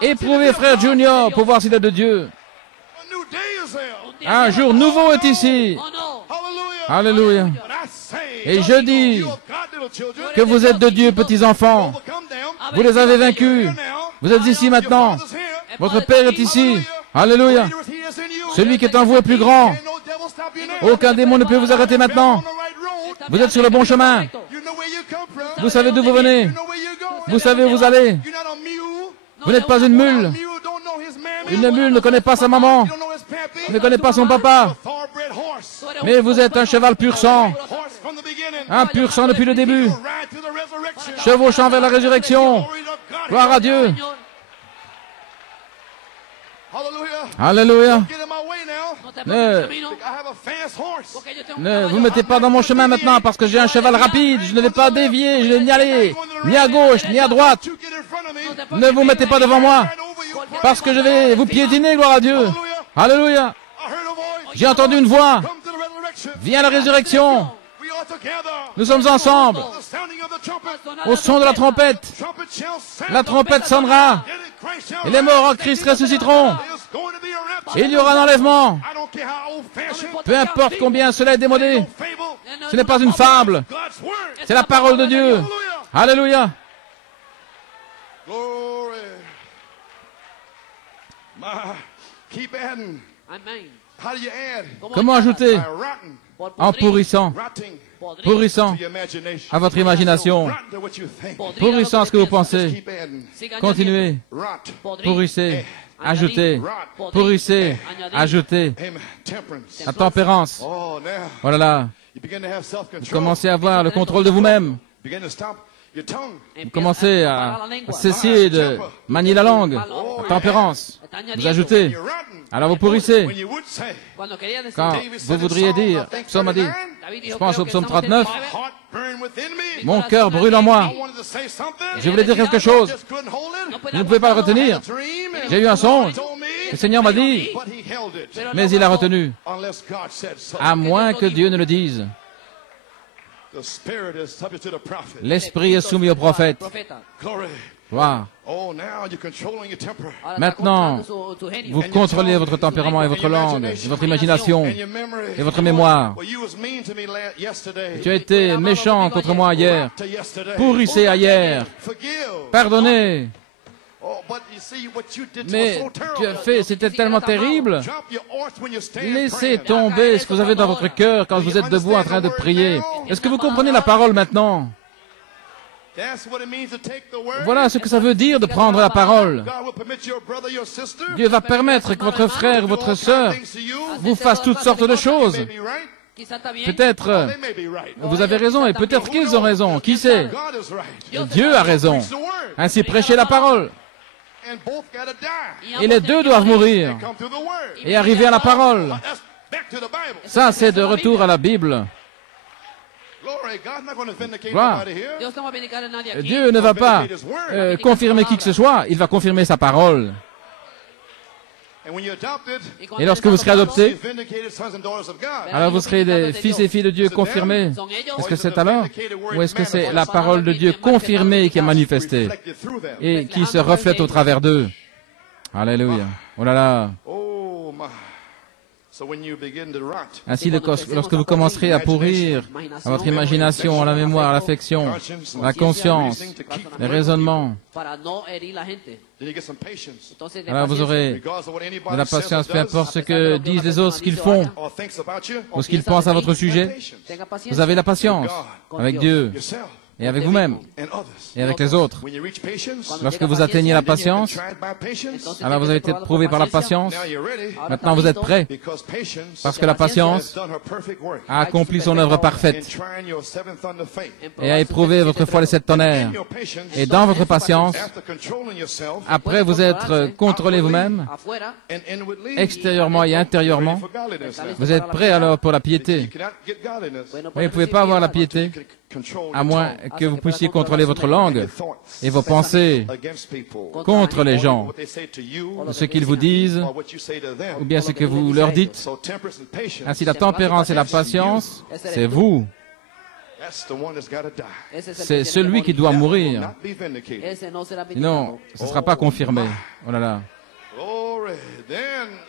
Éprouvez frère Junior pour voir s'il est de Dieu. Un jour nouveau est ici. Alléluia. Et je dis que vous êtes de Dieu, petits enfants. Vous les avez vaincus. Vous êtes ici maintenant. Votre Père est ici. Alléluia. Celui qui est en vous est plus grand. Aucun démon ne peut vous arrêter maintenant. Vous êtes sur le bon chemin. Vous savez d'où vous venez. Vous savez où vous allez. Vous n'êtes pas une mule. Une mule ne connaît pas sa maman. Ne connaît pas son papa. Mais vous êtes un cheval pur sang. Un pur sang depuis le début. Chevauchant vers la résurrection. Gloire à Dieu. Alléluia. Ne vous mettez pas dans mon chemin maintenant parce que j'ai un cheval rapide. Je ne vais pas dévier, je ne vais n'y aller, ni à gauche, ni à droite. Ne vous mettez pas devant moi parce que je vais vous piétiner, gloire à Dieu. Alléluia. J'ai entendu une voix. Viens la résurrection. Nous sommes ensemble. Au son de la trompette sonnera. Et les morts en Christ ressusciteront. Et il y aura un enlèvement. Peu importe combien cela est démodé. Ce n'est pas une fable. C'est la parole de Dieu. Alléluia. Comment ajouter? En pourrissant à votre imagination, pourrissant à ce que vous pensez. Continuez, pourrissez, ajoutez, pourrissez, ajoutez. La tempérance. Voilà là. Vous commencez à avoir le contrôle de vous-même. Vous commencez à cesser de manier la langue. La tempérance. Vous ajoutez. Alors vous pourrissez. Quand vous voudriez dire, Psaume a dit, je pense au psaume 39, mon cœur brûle en moi. Je voulais dire quelque chose. Je ne pouvais pas le retenir. J'ai eu un songe. Le Seigneur m'a dit, mais il a retenu. À moins que Dieu ne le dise. L'esprit est soumis au prophète. Gloire. Maintenant, vous contrôlez votre tempérament et votre langue, et votre imagination, et votre mémoire. Tu as été méchant contre moi hier, pourrissez hier, pardonnez. Mais tu as fait, c'était tellement terrible. Laissez tomber ce que vous avez dans votre cœur quand vous êtes debout en train de prier. Est-ce que vous comprenez la parole maintenant? Voilà ce que ça veut dire de prendre la parole. Dieu va permettre que votre frère ou votre sœur vous fasse toutes sortes de choses. Peut-être vous avez raison et peut-être qu'ils ont raison. Qui sait? Dieu a raison. Ainsi prêchez la parole. Et les deux doivent mourir et arriver à la parole. Ça, c'est de retour à la Bible. Gloire. Dieu ne va pas confirmer qui que ce soit, il va confirmer sa parole. Et lorsque vous serez adoptés, alors vous serez des fils et filles de Dieu confirmés. Est-ce que c'est alors? Ou est-ce que c'est la parole de Dieu confirmée qui est manifestée et qui se reflète au travers d'eux? Alléluia. Oh là là. Ainsi, lorsque vous commencerez à pourrir à votre imagination, à la mémoire, à l'affection, à la conscience, les raisonnements, alors vous aurez de la patience, peu importe ce que disent les autres, ce qu'ils font, ou ce qu'ils pensent à votre sujet. Vous avez la patience avec Dieu et avec vous-même et avec les autres. Lorsque vous atteignez la patience, alors vous avez été prouvé par la patience. Maintenant vous êtes prêts parce que la patience a accompli son œuvre parfaite et a éprouvé votre foi les 7 tonnerres. Et dans votre patience, après vous êtes contrôlé vous-même, extérieurement et intérieurement, vous êtes prêts alors pour la piété. Mais vous ne pouvez pas avoir la piété à moins que vous puissiez contrôler votre langue et vos pensées contre les gens, ce qu'ils vous disent ou bien ce que vous leur dites. Ainsi, la tempérance et la patience, c'est vous. C'est celui qui doit mourir. Sinon, ce ne sera pas confirmé. Oh là là.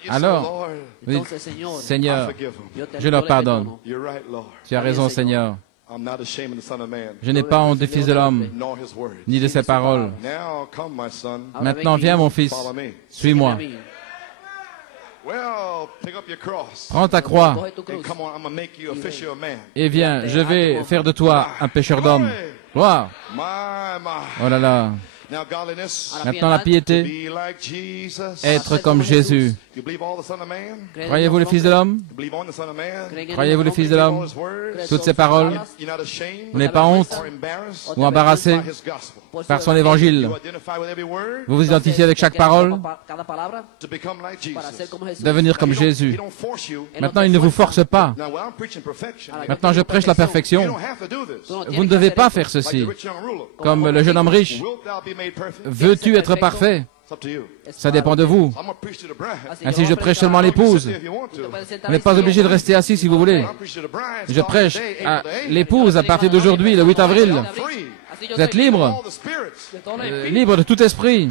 Alors, vous dites, Seigneur, je leur pardonne. Tu as raison, Seigneur. Je n'ai pas honte du Fils de l'homme, ni de ses paroles. Maintenant, viens, mon fils, suis-moi. Prends ta croix et viens, je vais faire de toi un pécheur d'hommes. Gloire. Oh là là. Maintenant, la piété, être comme Jésus. Croyez-vous le Fils de l'homme? Croyez-vous le Fils de l'homme? Toutes ces paroles, vous n'avez pas honte ou embarrassé par son évangile. Vous vous identifiez avec chaque parole, devenir comme Jésus. Maintenant, il ne vous force pas. Maintenant, je prêche la perfection. Vous ne devez pas faire ceci. Comme le jeune homme riche. Veux-tu être parfait? Ça dépend de vous. Ainsi, je prêche seulement à l'épouse. Vous n'êtes pas obligé de rester assis si vous voulez. Je prêche à l'épouse à partir d'aujourd'hui, le 8 avril. Vous êtes libre, libre de tout esprit.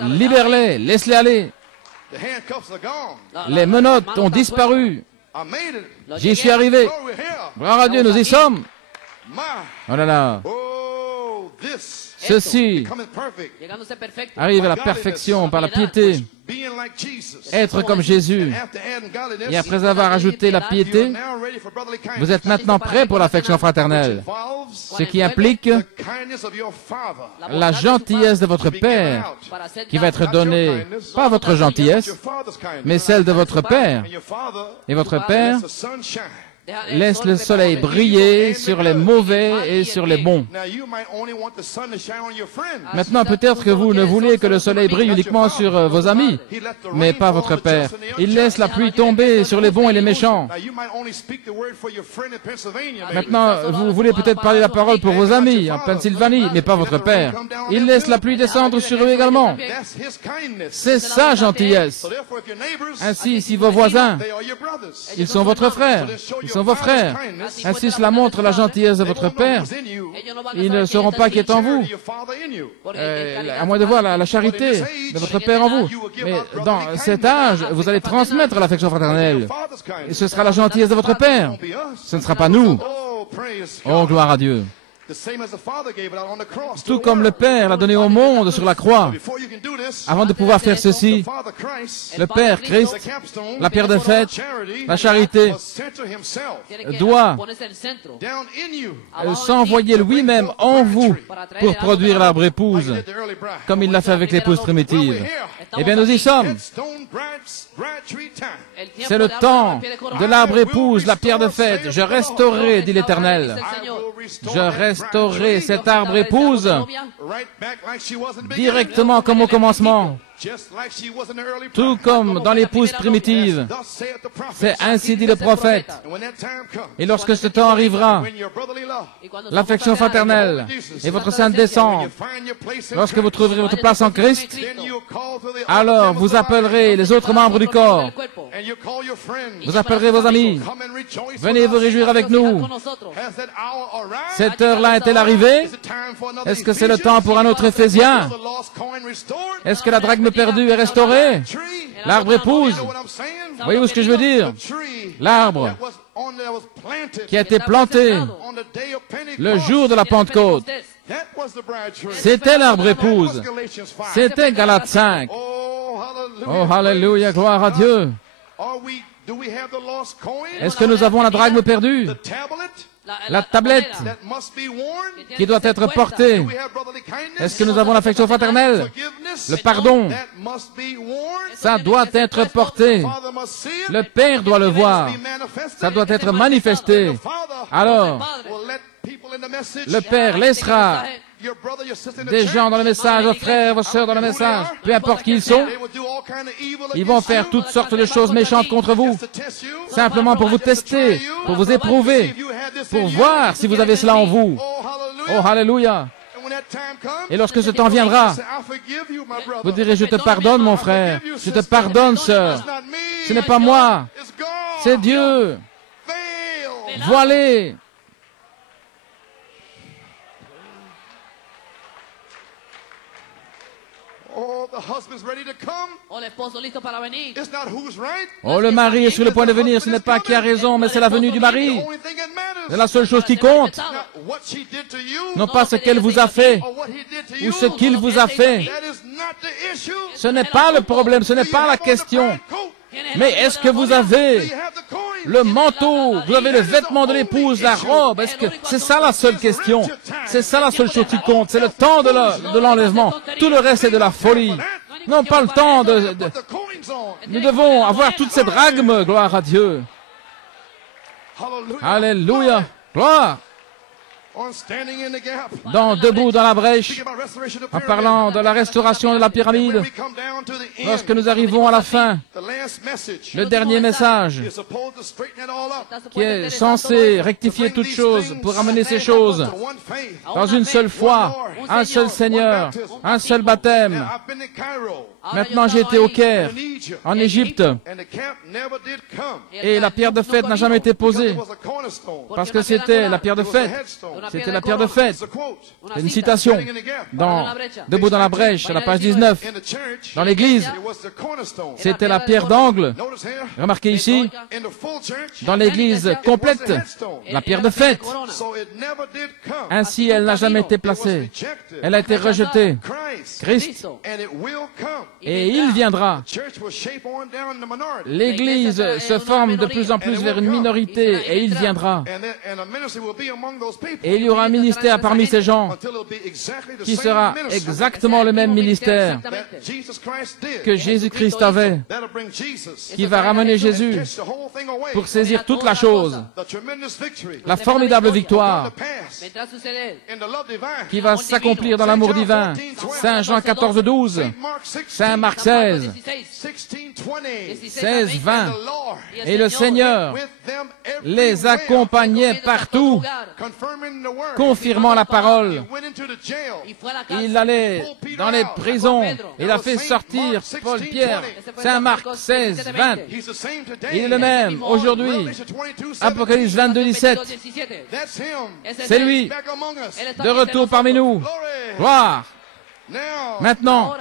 Libère-les, laisse-les aller. Les menottes ont disparu. J'y suis arrivé. Gloire à Dieu, nous y sommes. Oh là là. Ceci arrive à la perfection par la piété. Être comme Jésus. Et après avoir ajouté la piété, vous êtes maintenant prêt pour l'affection fraternelle. Ce qui implique la gentillesse de votre Père qui va être donnée, pas votre gentillesse, mais celle de votre Père. Et votre Père laisse le soleil briller sur les mauvais et sur les bons. Maintenant, peut-être que vous ne voulez que le soleil brille uniquement sur vos amis, mais pas votre Père. Il laisse la pluie tomber sur les bons et les méchants. Maintenant, vous voulez peut-être parler la parole pour vos amis en Pennsylvanie, mais pas votre Père. Il laisse la pluie descendre sur eux également. C'est sa gentillesse. Ainsi, si vos voisins, ils sont votre frère, ils sont vos frères. Ainsi, cela montre la gentillesse de votre Père. Ils ne seront pas qui est en vous, à moins de voir la charité de votre Père en vous. Mais dans cet âge, vous allez transmettre l'affection fraternelle. Et ce sera la gentillesse de votre Père. Ce ne sera pas nous. Oh, gloire à Dieu. Tout comme le Père l'a donné au monde sur la croix. Avant de pouvoir faire ceci, le Père Christ, la pierre de fête, la charité, doit s'envoyer lui-même en vous pour produire l'arbre épouse, comme il l'a fait avec l'épouse primitive. Eh bien, nous y sommes. C'est le temps de l'arbre épouse, la pierre de fête. Je restaurerai, dit l'Éternel. Je restaurerai cet arbre épouse directement comme au commencement, tout comme dans l'épouse primitive. C'est ainsi dit le prophète. Et lorsque ce temps arrivera, l'affection fraternelle et votre sainte descente, lorsque vous trouverez votre place en Christ, alors vous appellerez les autres membres du corps. Vous appellerez vos amis. Venez vous réjouir avec nous. Cette heure-là est-elle arrivée? Est-ce que c'est le temps pour un autre Éphésien? Est-ce que la drachme perdue est restaurée? L'arbre épouse. Voyez-vous ce que je veux dire? L'arbre qui a été planté le jour de la Pentecôte. C'était l'arbre épouse. C'était Galates 5. Oh, alléluia, gloire à Dieu. Est-ce que nous avons la drachme perdue? La tablette qui doit être portée. Est-ce que nous avons l'affection fraternelle? Le pardon. Ça doit être porté. Le Père doit le voir. Ça doit être manifesté. Alors, le Père laissera des gens dans le message, vos frères, vos sœurs dans le message, peu importe qui ils sont, ils vont faire toutes sortes de choses méchantes contre vous, simplement pour vous tester, pour vous éprouver, pour voir si vous avez cela en vous. Oh, alléluia! Et lorsque ce temps viendra, vous direz, je te pardonne, mon frère, je te pardonne, sœur. Ce n'est pas moi, c'est Dieu. Voilé. Oh, le mari est sur le point de venir. Ce n'est pas qui a raison, mais c'est la venue du mari. C'est la seule chose qui compte. Non pas ce qu'elle vous a fait ou ce qu'il vous a fait. Ce n'est pas le problème, ce n'est pas la question. Mais est-ce que vous avez le manteau, vous avez le vêtement de l'épouse, la robe? Est-ce que c'est ça la seule question? C'est ça la seule chose qui compte. C'est le temps de l'enlèvement. Tout le reste est de la folie. Non, pas le temps Nous devons avoir toute cette drachme, gloire à Dieu. Alléluia. Gloire. debout dans la brèche, en parlant de la restauration de la pyramide. Lorsque nous arrivons à la fin, le dernier message qui est censé rectifier toutes choses pour amener ces choses dans une seule foi, un seul Seigneur, un seul baptême. Maintenant, j'ai été au Caire, en Égypte, et la pierre de fête n'a jamais été posée, parce que c'était la pierre de fête. C'était la pierre de fête. C'est une citation debout dans la brèche, à la page 19. Dans l'église, c'était la pierre d'angle. Remarquez ici, dans l'église complète, la pierre de fête. Ainsi, elle n'a jamais été placée. Elle a été rejetée. Christ, et il viendra. L'église se forme de plus en plus vers une minorité, et il viendra. Et il y aura un ministère parmi ces gens qui sera exactement le même ministère que Jésus-Christ avait, qui va ramener Jésus pour saisir toute la chose, la formidable victoire qui va s'accomplir dans l'amour divin. Saint Jean 14, 12, Saint Marc 16, 16, 20, et le Seigneur les accompagnait partout, confirmant la parole. Il allait dans les prisons, il a fait sortir Paul, Pierre. Saint Marc 16, 20. Il est le même aujourd'hui. Apocalypse 22, 17. C'est lui, de retour parmi nous. Gloire. Maintenant,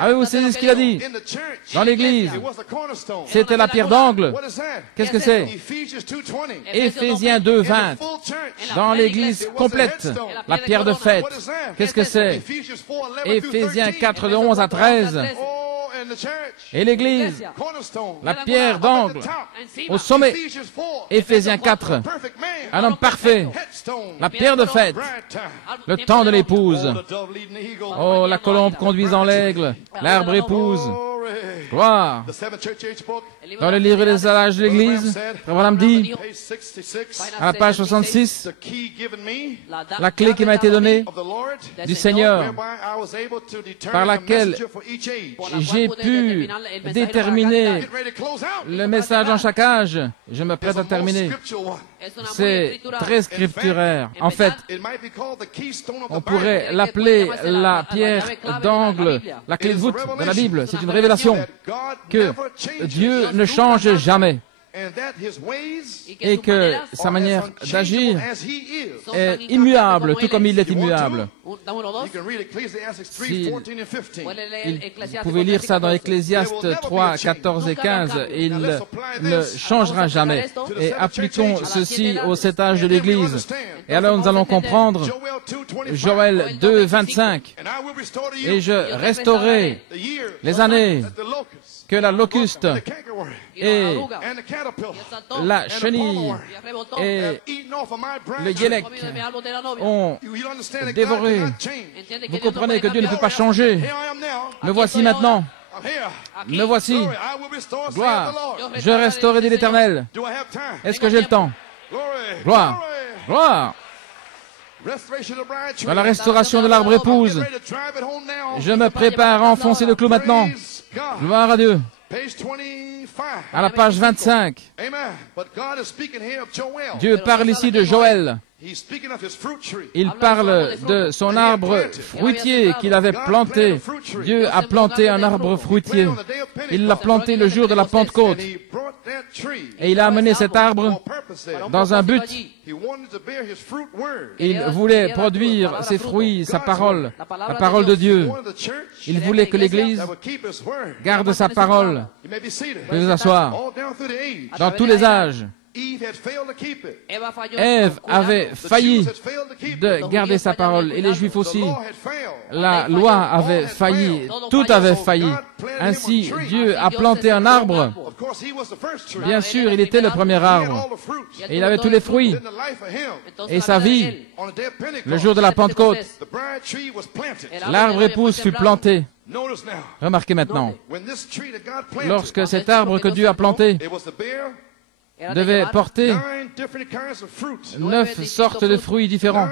avez-vous saisi ce qu'il a dit? Dans l'église, c'était la pierre d'angle. Qu'est-ce que c'est? Éphésiens 2, 20. Dans l'église complète, la pierre de fête. Qu'est-ce que c'est? Éphésiens 4, de 11 à 13. Et l'église, la pierre d'angle, au sommet. Éphésiens 4, un homme parfait, la pierre de fête, le temps de l'épouse. Oh, la colombe conduisant l'aigle, l'arbre épouse. Gloire. Dans le livre des âges de l'Église, Abraham dit, à la page 66, la clé qui m'a été donnée du Seigneur, par laquelle j'ai pu déterminer le message dans chaque âge. Je me prête à terminer. C'est très scripturaire. En fait, on pourrait l'appeler la pierre d'angle, la clé de voûte de la Bible. C'est une révélation que Dieu ne change jamais et que sa manière d'agir est immuable, tout comme il est immuable. Si vous pouvez lire ça dans Ecclésiaste 3, 14 et 15, il ne changera jamais. Et appliquons ceci aux 7 âges de l'Église. Et alors nous allons comprendre Joël 2, 25. Et je restaurerai les années que la locuste et la chenille et le guélec ont dévoré. Vous comprenez que Dieu ne peut pas changer. Me voici maintenant. Me voici. Gloire. Je restaurerai dit l'Éternel. Est-ce que j'ai le temps? Gloire. Gloire. Dans la restauration de l'arbre épouse, je me prépare à enfoncer le clou maintenant. Gloire à Dieu. À la page 25, Dieu parle ici de Joël. Il parle de son arbre fruitier qu'il avait planté. Dieu a planté un arbre fruitier. Il l'a planté le jour de la Pentecôte. Et il a amené cet arbre dans un but. Il voulait produire ses fruits, sa parole, la parole de Dieu. Il voulait que l'Église garde sa parole. Veuillez vous asseoir. Dans tous les âges, Ève avait failli de garder sa parole, et les Juifs aussi. La loi avait failli, tout avait failli. Ainsi, Dieu a planté un arbre. Bien sûr, il était le premier arbre. Et il avait tous les fruits. Et sa vie, le jour de la Pentecôte, l'arbre épouse fut planté. Remarquez maintenant, lorsque cet arbre que Dieu a planté, devait porter 9 sortes de fruits différents,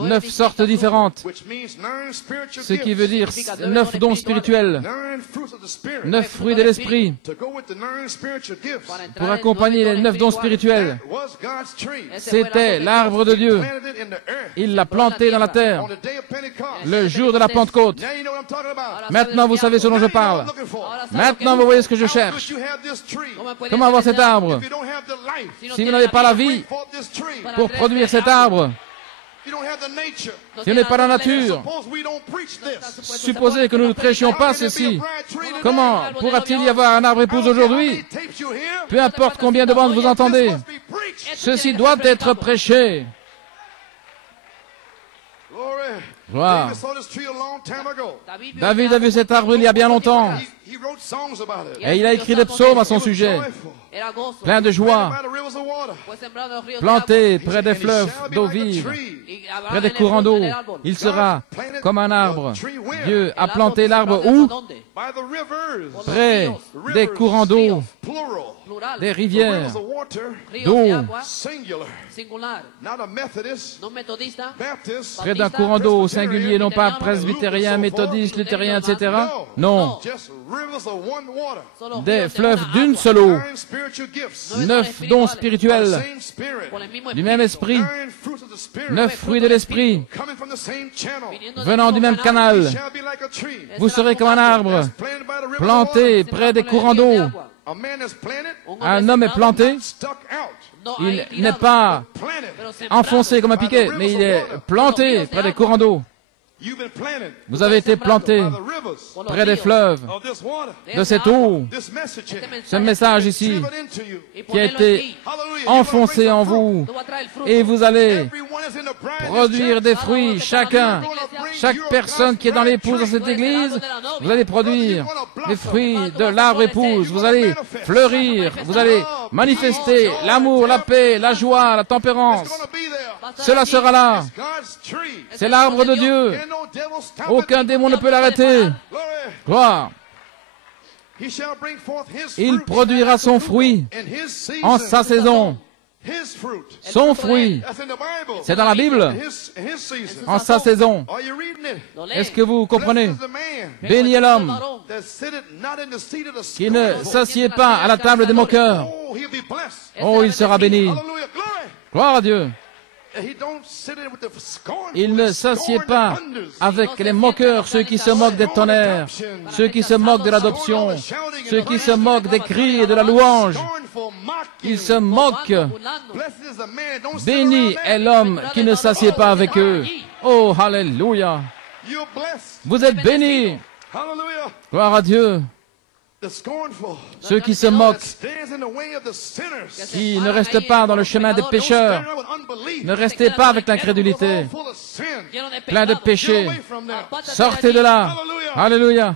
9 sortes différentes, ce qui veut dire 9 dons spirituels, 9 fruits de l'esprit, pour accompagner les 9 dons spirituels. C'était l'arbre de Dieu. Il l'a planté dans la terre le jour de la Pentecôte. Maintenant, vous savez ce dont je parle. Maintenant, vous voyez ce que je cherche. Comment avoir cet arbre? Si vous n'avez pas la vie pour produire cet arbre, si vous n'avez pas la nature, supposez que nous ne prêchions pas ceci. Comment pourra-t-il y avoir un arbre épouse aujourd'hui? Peu importe combien de bandes vous entendez, ceci doit être prêché. Gloire. David a vu cet arbre il y a bien longtemps. Et il a écrit des psaumes à son sujet, plein de joie, planté près des fleuves d'eau vive, près des courants d'eau. Il sera comme un arbre. Dieu a planté l'arbre où? Près des courants d'eau, des rivières d'eau, près d'un courant d'eau singulier, non pas presbytérien, méthodiste, luthérien, etc. Non, des fleuves d'une seule eau, 9 dons spirituels du même esprit, 9 fruits de l'esprit venant du même canal. Vous serez comme un arbre planté près des courants d'eau. Un homme est planté, il n'est pas enfoncé comme un piquet, mais il est planté près des courants d'eau. Vous avez été planté près des fleuves de cette eau. Ce message ici qui a été enfoncé en vous, et vous allez produire des fruits, chacun, chaque personne qui est dans l'épouse dans cette église, vous allez produire les fruits de l'arbre épouse, vous allez fleurir, vous allez manifester l'amour, la paix, la joie, la tempérance. Cela sera là. C'est l'arbre de Dieu. Aucun démon ne peut l'arrêter. Gloire. Il produira son fruit en sa saison. Son fruit. C'est dans la Bible. En sa saison. Est-ce que vous comprenez? Béni est l'homme qui ne s'assied pas à la table des moqueurs. Oh, il sera béni. Gloire à Dieu. Il ne s'assied pas avec les moqueurs, ceux qui se moquent des tonnerres, ceux qui se moquent de l'adoption, ceux qui se moquent des cris et de la louange. Il se moque. Béni est l'homme qui ne s'assied pas avec eux. Oh, alléluia. Vous êtes bénis. Gloire à Dieu. Ceux qui se moquent, qui ne restent pas dans le chemin des pécheurs, ne restez pas avec l'incrédulité, plein de péchés. Sortez de là. Alléluia.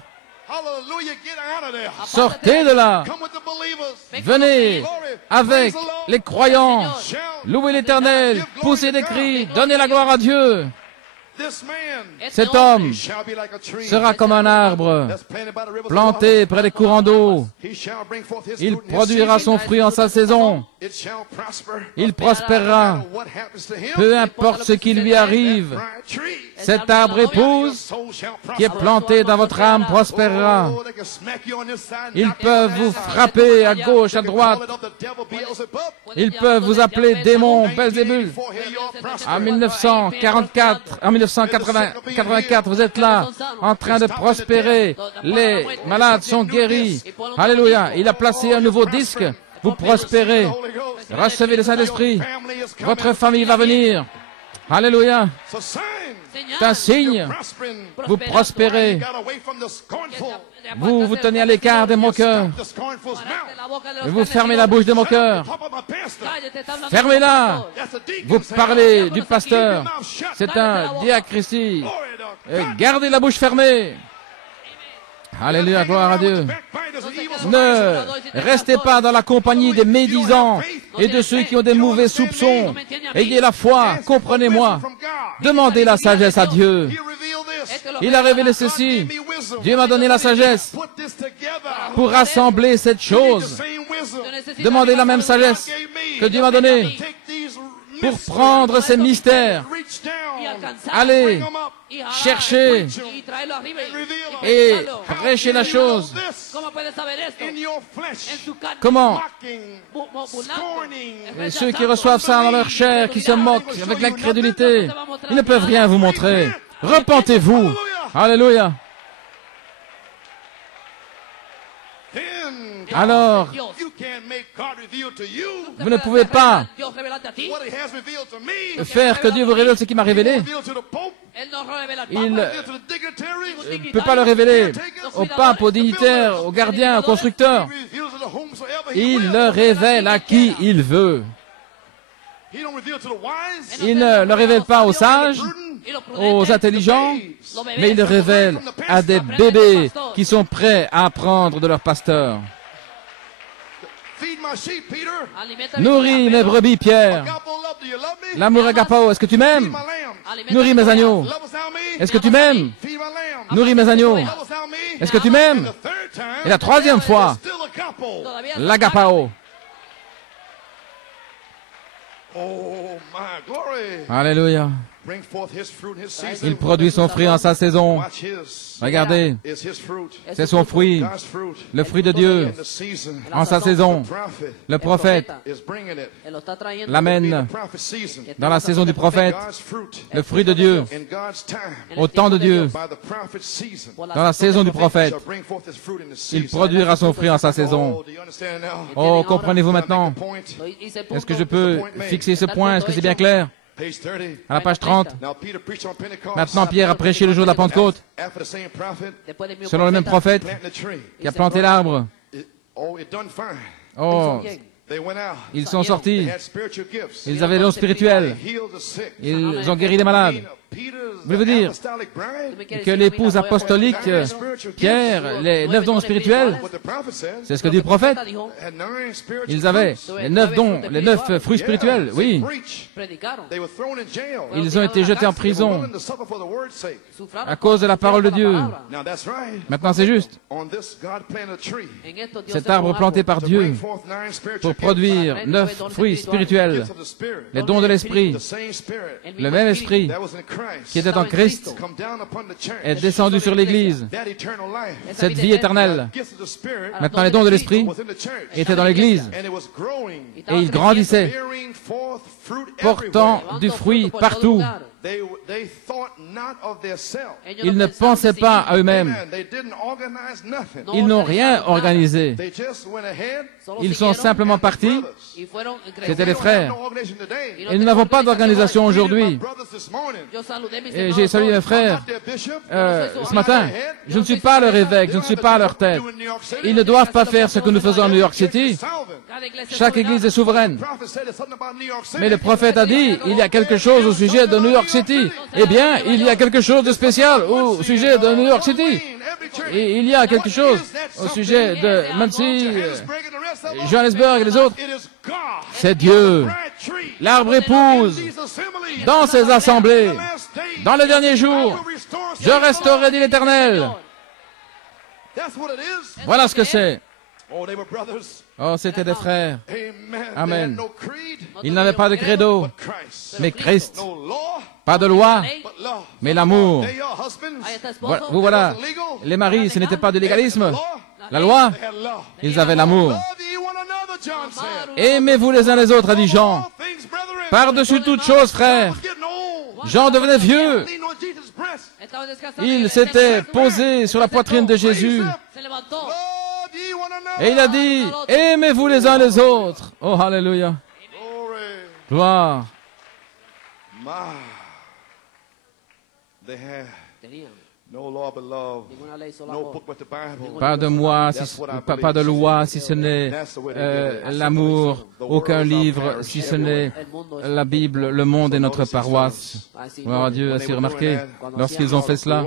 Sortez de là. Venez avec les croyants. Louez l'Éternel. Poussez des cris. Donnez la gloire à Dieu. Cet homme sera comme un arbre planté près des courants d'eau. Il produira son fruit en sa saison. Il prospérera. Peu importe ce qui lui arrive, cet arbre épouse qui est planté dans votre âme prospérera. Ils peuvent vous frapper à gauche, à droite. Ils peuvent vous appeler démon, Belzébul. En 1984, vous êtes là, en train de prospérer. Les malades sont guéris. Alléluia. Il a placé un nouveau disque. Vous prospérez. Recevez le Saint-Esprit. Votre famille va venir. Alléluia. C'est un signe. Vous prospérez. Vous vous tenez à l'écart des moqueurs. Vous fermez la bouche des moqueurs. Fermez-la. Vous parlez du pasteur. C'est un diacre ici. Gardez la bouche fermée. Alléluia, gloire à Dieu. Ne restez pas dans la compagnie des médisants et de ceux qui ont des mauvais soupçons. Ayez la foi, comprenez-moi. Demandez la sagesse à Dieu. Il a révélé ceci. Dieu m'a donné la sagesse pour rassembler cette chose. Demandez la même sagesse que Dieu m'a donnée pour prendre ces mystères. Allez, chercher et prêcher la chose. Comment ceux qui reçoivent ça dans leur chair, qui se moquent avec l'incrédulité, ils ne peuvent rien vous montrer. Repentez-vous. Alléluia. Alors, vous ne pouvez pas faire que Dieu vous révèle ce qui m'a révélé. Il ne peut pas le révéler au pape, aux dignitaires, aux gardiens, aux constructeurs. Il le révèle à qui il veut. Il ne le révèle pas aux sages, aux intelligents, mais il le révèle à des bébés qui sont prêts à apprendre de leur pasteur. Nourris mes brebis, Pierre. L'amour agapao, est-ce que tu m'aimes? Nourris mes agneaux. Est-ce que tu m'aimes? Nourris mes agneaux. Est-ce que tu m'aimes? Et la troisième fois, l'agapao. Alléluia. Il produit son fruit en sa saison. Regardez, c'est son fruit, le fruit de Dieu, en sa saison. Le prophète l'amène dans la saison du prophète, le fruit de Dieu, au temps de Dieu, dans la saison du prophète. Il produira son fruit en sa saison. Oh, comprenez-vous maintenant? Est-ce que je peux fixer ce point? Est-ce que c'est bien clair? À la page 30, maintenant Pierre a prêché le jour de la Pentecôte, selon le même prophète qui a planté l'arbre. Oh, ils sont sortis, ils avaient des dons spirituels, ils ont guéri des malades. Voulez-vous dire que l'épouse apostolique, Pierre, les 9 dons spirituels, c'est ce que dit le prophète? Ils avaient les 9 dons, les 9 fruits spirituels, oui. Ils ont été jetés en prison à cause de la parole de Dieu. Maintenant, c'est juste. Cet arbre planté par Dieu pour produire 9 fruits spirituels, les dons de l'Esprit, le même Esprit qui était en Christ est descendu sur l'Église. Cette vie éternelle, maintenant les dons de l'Esprit étaient dans l'Église et ils grandissaient, portant du fruit partout. Ils ne pensaient pas à eux-mêmes. Ils n'ont rien organisé. Ils sont simplement partis. C'était les frères. Et nous n'avons pas d'organisation aujourd'hui. Et j'ai salué mes frères ce matin. Je ne suis pas leur évêque, je ne suis pas à leur tête. Ils ne doivent pas faire ce que nous faisons à New York City. Chaque église est souveraine. Mais le prophète a dit, il y a quelque chose au sujet de New York City. Eh bien, il y a quelque chose de spécial au sujet de New York City. Et il y a quelque chose au sujet de Muncie, Johannesburg et les autres. C'est Dieu. L'arbre épouse dans ses assemblées. Dans les derniers jours, je restaurerai, dit l'Éternel. Voilà ce que c'est. Oh, c'était des frères. Amen. Ils n'avaient pas de credo, mais Christ. Pas de loi, mais l'amour. Vous voilà, les maris, ce n'était pas de légalisme. La loi, ils avaient l'amour. Aimez-vous les uns les autres, a dit Jean. Par-dessus toute chose, frères. Jean devenait vieux. Il s'était posé sur la poitrine de Jésus. Et il a dit, aimez-vous les uns les autres. Oh, alléluia. Gloire. Pas de moi, pas de loi, si ce n'est l'amour, aucun livre, si ce n'est la Bible, le monde est notre paroisse. Gloire à Dieu, ainsi remarqué, lorsqu'ils ont fait cela,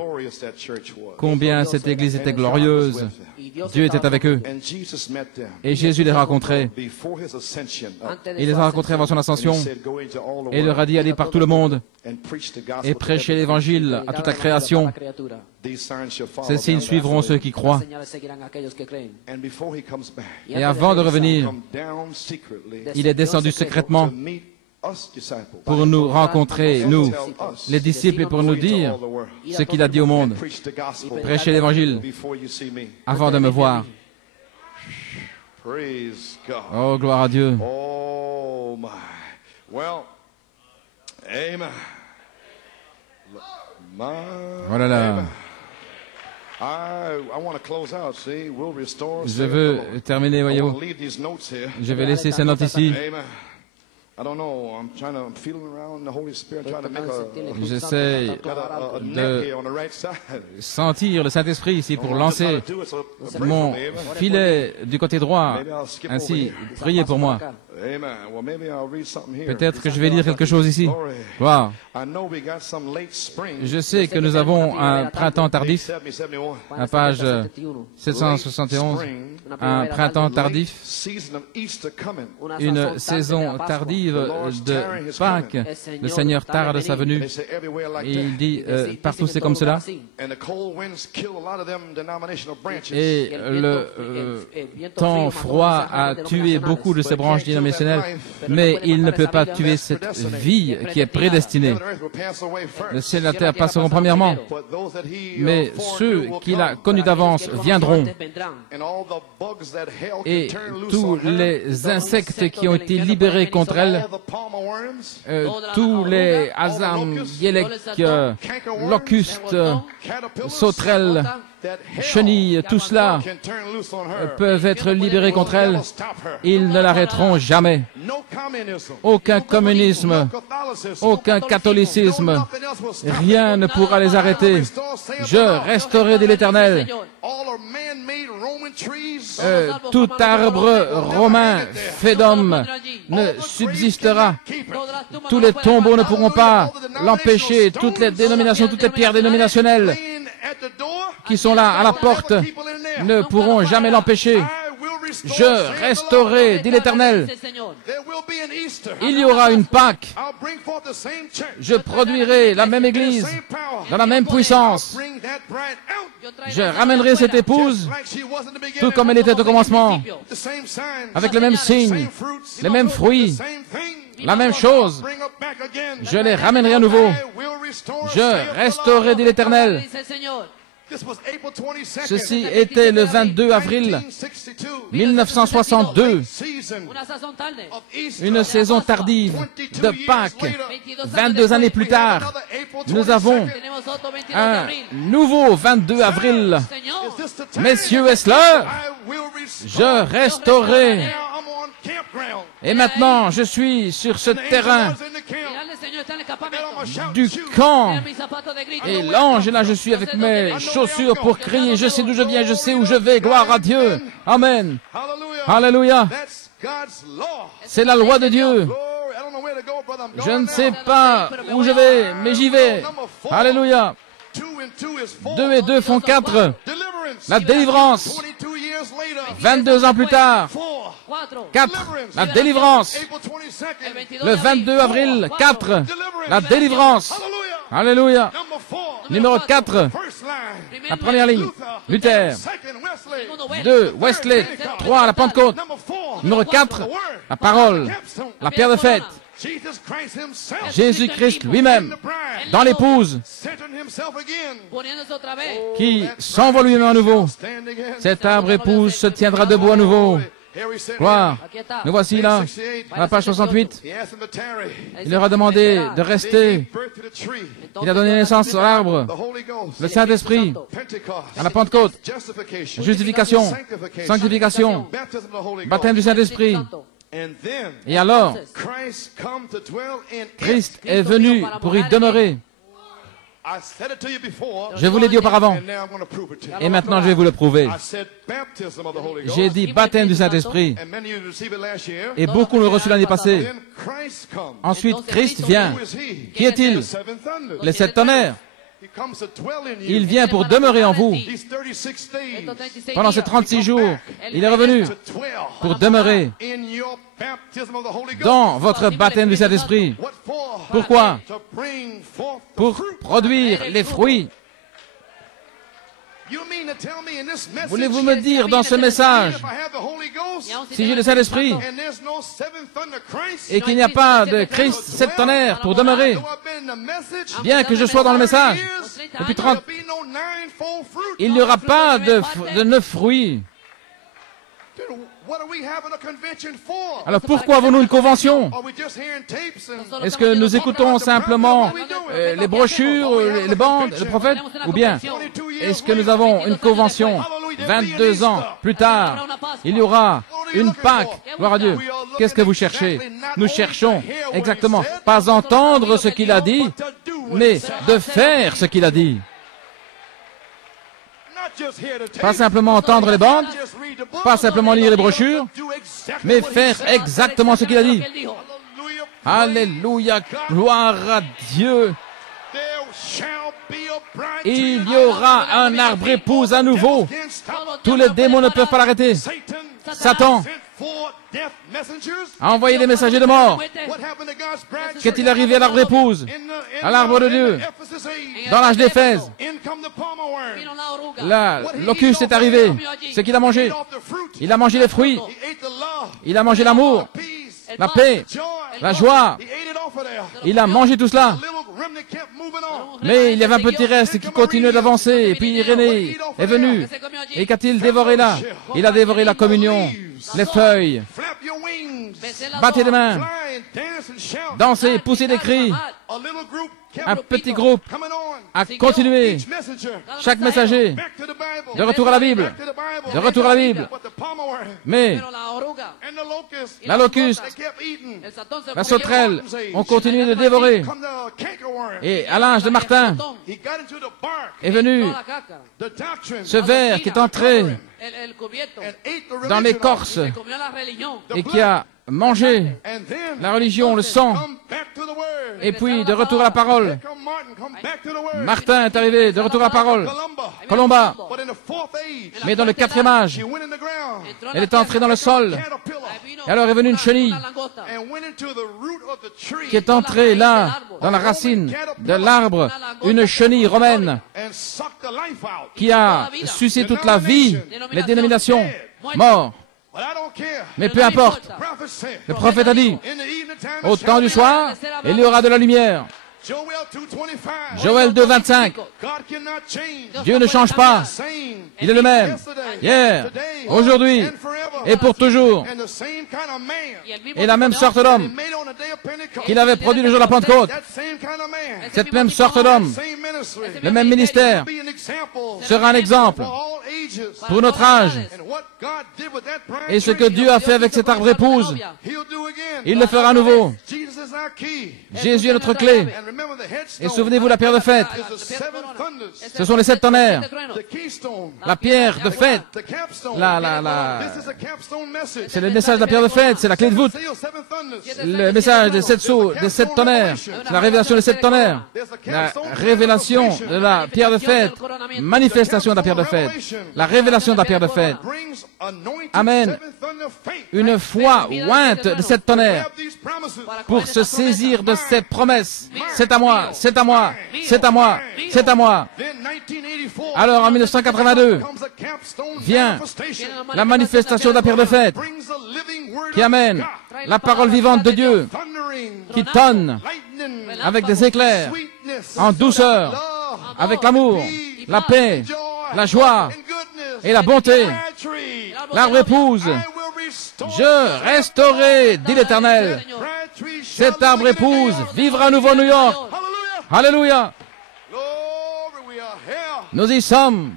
combien cette église était glorieuse. Dieu était avec eux. Et Jésus les rencontrait. Il les a rencontrés avant son ascension. Et il leur a dit, allez par tout le monde et prêchez l'évangile à toute la création. Ces signes suivront ceux qui croient. Et avant de revenir, il est descendu secrètement pour nous rencontrer, nous, les disciples, et pour nous dire ce qu'il a dit au monde. Prêchez l'évangile avant de me voir. Oh, gloire à Dieu. Oh, my. Well, amen. Oh là là. Je veux terminer, voyez-vous. Je vais laisser ces notes ici. J'essaie de sentir le Saint-Esprit ici pour lancer mon filet du côté droit. Ainsi, priez pour moi. Peut-être que je vais lire quelque chose ici. Wow. Je sais que nous avons un printemps tardif, à page 771, un printemps tardif, une saison tardive de Pâques. Le Seigneur tarde sa venue. Et il dit, partout c'est comme cela. Et le temps froid a tué beaucoup de ces branches dénominationnelles. Mais il ne peut pas tuer cette vie qui est prédestinée. Le ciel et la terre passeront premièrement, mais ceux qu'il a connus d'avance viendront. Et tous les insectes qui ont été libérés contre elle, tous les azam, yélek, locustes, sauterelles, chenilles, tout cela peuvent être libérés contre elle. Ils ne l'arrêteront jamais. Aucun communisme, aucun catholicisme, rien ne pourra les arrêter. Je resterai de l'Éternel. Tout arbre romain fait d'homme ne subsistera. Tous les tombeaux ne pourront pas l'empêcher. Toutes les dénominations, toutes les pierres dénominationnelles qui sont là à la porte ne pourront jamais l'empêcher. Je resterai, dit l'Éternel. Il y aura une Pâque. Je produirai la même Église, dans la même puissance. Je ramènerai cette épouse, tout comme elle était au commencement, avec les mêmes signes, les mêmes fruits, la même chose. Je les ramènerai à nouveau. Je resterai, dit l'Éternel. Ceci était le 22 avril 1962, une saison tardive de Pâques. 22 années plus tard, nous avons un nouveau 22 avril. Messieurs, est-ce l'heure? Je resterai. Et maintenant, je suis sur ce terrain du camp. Et l'ange est là, je suis avec mes chaussures pour crier. Je sais d'où je viens, je sais où je vais. Gloire à Dieu. Amen. Alléluia. C'est la loi de Dieu. Je ne sais pas où je vais, mais j'y vais. Alléluia. 2 et 2 font 4. La délivrance. 22 ans plus tard. 4. La délivrance. Le 22 avril 4. La délivrance. Alléluia. Numéro 4. La première ligne. Luther. 2. Wesley. 3. La Pentecôte. Numéro 4. La parole. La pierre de fête. Jésus-Christ lui-même, dans l'épouse, qui s'envole lui-même à nouveau. Cet arbre épouse se tiendra debout à nouveau. Gloire. Nous voici là, à la page 68. Il leur a demandé de rester. Il a donné naissance à l'arbre, le Saint-Esprit, à la Pentecôte, justification, sanctification, baptême du Saint-Esprit. Et alors, Christ est venu pour y demeurer. Je vous l'ai dit auparavant, et maintenant je vais vous le prouver. J'ai dit baptême du Saint-Esprit, et beaucoup l'ont reçu l'année passée. Ensuite, Christ vient. Qui est-il? Les 7 tonnerres. Il vient pour demeurer en vous. Pendant ces 36 jours, il est revenu pour demeurer dans votre baptême du Saint-Esprit. Pourquoi? Pour produire les fruits. Voulez-vous me dire dans ce message, si j'ai le Saint-Esprit et qu'il n'y a pas de Christ, 7 tonnerres pour demeurer, bien que je sois dans le message depuis 30, il n'y aura pas de 9 fruits. Alors pourquoi avons-nous une convention? Est-ce que nous écoutons simplement les brochures, les bandes, le prophète? Ou bien est-ce que nous avons une convention? 22 ans plus tard, il y aura une Pâque. Gloire à Dieu. Qu'est-ce que vous cherchez? Nous cherchons exactement, pas entendre ce qu'il a dit, mais de faire ce qu'il a dit. Pas simplement entendre les bandes, pas simplement lire les brochures, mais faire exactement ce qu'il a dit. Alléluia, gloire à Dieu. Il y aura un arbre épouse à nouveau. Tous les démons ne peuvent pas l'arrêter. Satan a envoyé des messagers de mort. Qu'est-il arrivé à l'arbre épouse, à l'arbre de Dieu, dans l'âge d'Éphèse? La locuste est arrivé. C'est qu'il a mangé. Il a mangé les fruits. Il a mangé l'amour, la paix, la joie. Il a mangé tout cela. Mais il y avait un petit reste qui continuait d'avancer. Et puis Irénée est venu. Et qu'a-t-il dévoré là? Il a dévoré la communion, les feuilles. Battez les mains, dansez, poussez des cris. Un petit groupe a continué. Chaque messager, de retour à la Bible, de retour à la Bible. Mais la locuste, la sauterelle ont continué de dévorer. Et à l'âge de Martin est venu ce ver qui est entré dans l'écorce et qui a mangé la religion, le sang. Et puis, de retour à la parole, Martin est arrivé, de retour à la parole, Colomba. Mais dans le 4e âge, elle est entrée dans le sol. Et alors est venue une chenille qui est entrée là, dans la racine de l'arbre, une chenille romaine qui a sucé toute la vie, les dénominations, morts. Mais peu importe, le prophète a dit, au temps du soir, il y aura de la lumière. Joël 2, 25. Dieu ne change pas. Il est le même, hier, aujourd'hui et pour toujours. Et la même sorte d'homme qu'il avait produit le jour de la Pentecôte, cette même sorte d'homme, le même ministère, sera un exemple pour notre âge. Et ce que Dieu a fait avec cet arbre épouse, il le fera à nouveau. Jésus est notre clé. Et souvenez-vous la pierre de fête. Ce sont les 7 tonnerres. La pierre de fête. C'est le message de la pierre de fête. C'est la clé de voûte. Le message des 7 sceaux, des 7 tonnerres. C'est la révélation des 7 tonnerres. La révélation de la pierre de fête. Manifestation de la pierre de fête. La révélation de la pierre de fête. Amen. Une foi ointe de 7 tonnerres pour se saisir de ces promesses. C'est à moi, c'est à moi, c'est à moi, c'est à moi. Alors en 1982, vient la manifestation de la pierre de fête qui amène la parole vivante de Dieu qui tonne avec des éclairs, en douceur, avec l'amour, la paix, la joie et la bonté. L'arbre épouse, je restaurerai, dit l'Éternel. Cet arbre épouse vivra à nouveau à New York. Alléluia. Nous y sommes.